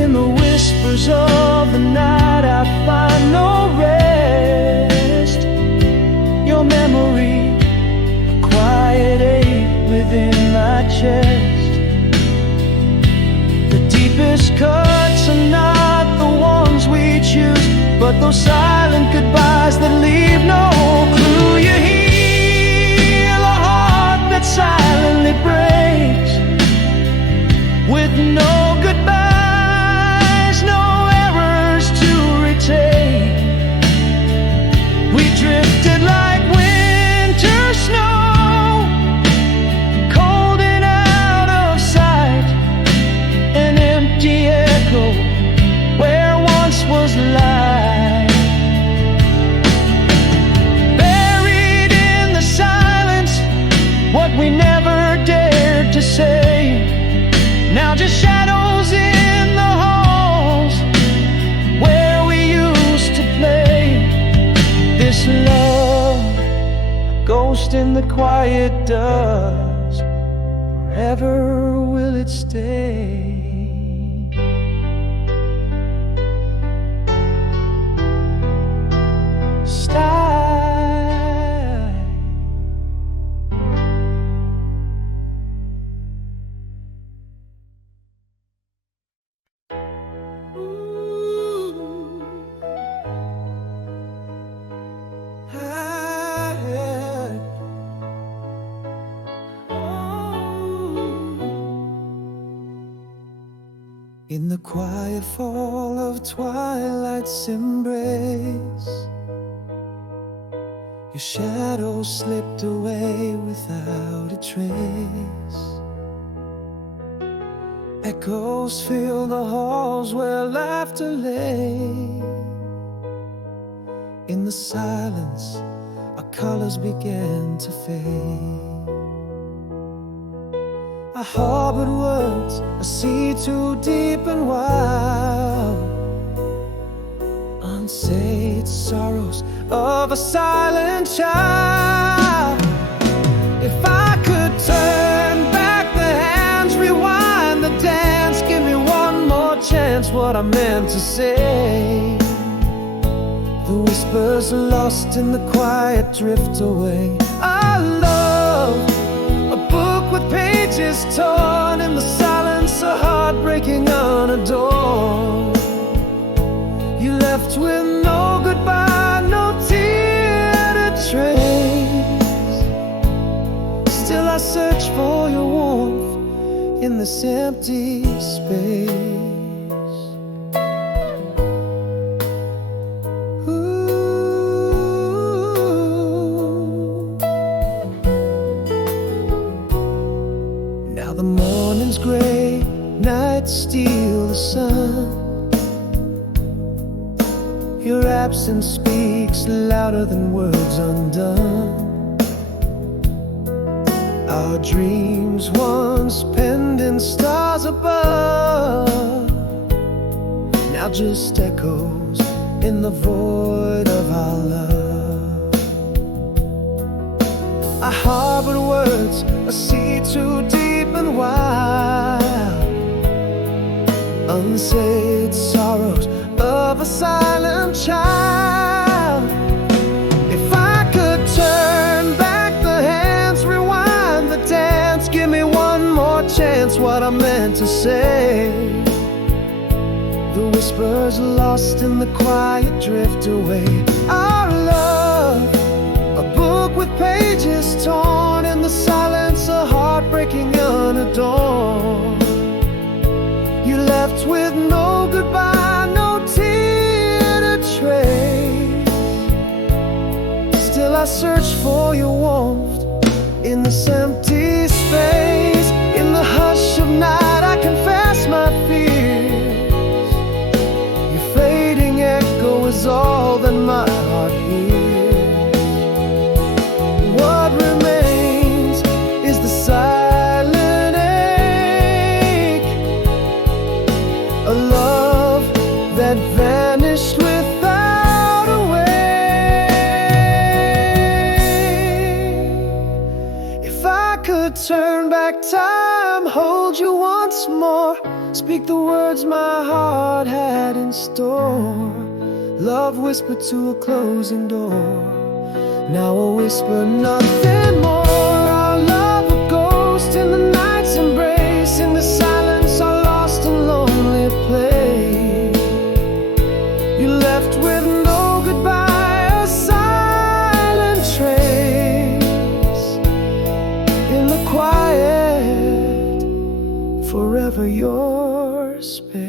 In the whispers of the night I find no rest. Your memory, quiet ache within my chest. The deepest cuts are not the ones we choose, but those silent goodbyes that leave no clue. You heal a heart that silently breaks, with no goodbyes, no errors to retake. We drifted like winter snow, cold and out of sight. An empty echo where once was light. Buried in the silence, what we never dared to say. Now just shadows in the halls where we used to play. This love, ghost in the quiet dust, forever will it stay? In the quiet fall of twilight's embrace, your shadow slipped away without a trace. Echoes fill the halls where laughter lay. In the silence, our colors began to fade. I harbored words, a sea too deep and wild, unsayed sorrows of a silent child. If I could turn back the hands, rewind the dance, give me one more chance, what I meant to say. The whispers lost in the quiet drift away. I love a book with pages torn, in the silence a heart breaking on a door. You left with no goodbye, no tear to trace. Still I search for your warmth in this empty space. The morning's gray, nights steal the sun. Your absence speaks louder than words undone. Our dreams once penned in stars above, now just echoes in the void of our love. but words, a sea too deep and wild. Unsaid sorrows of a silent child. If I could turn back the hands, rewind the dance, give me one more chance, what I meant to say. The whispers lost in the quiet drift away. Our love, a book with pages torn, in the silence a heartbreaking unadorned. You left with no goodbye, no tear to trace. Still I search for your warmth in this empty space. In the hush of night I confess my fears. Your fading echo is all that my heart hears. What remains is the silent ache, a love that vanished without a way. If I could turn back time, hold you once more, speak the words my heart had in store. Love whispered to a closing door, now a whisper, nothing more. Our love a ghost in the night's embrace, in the silence our lost and lonely place. You left with no goodbye, a silent trace. In the quiet, forever your space.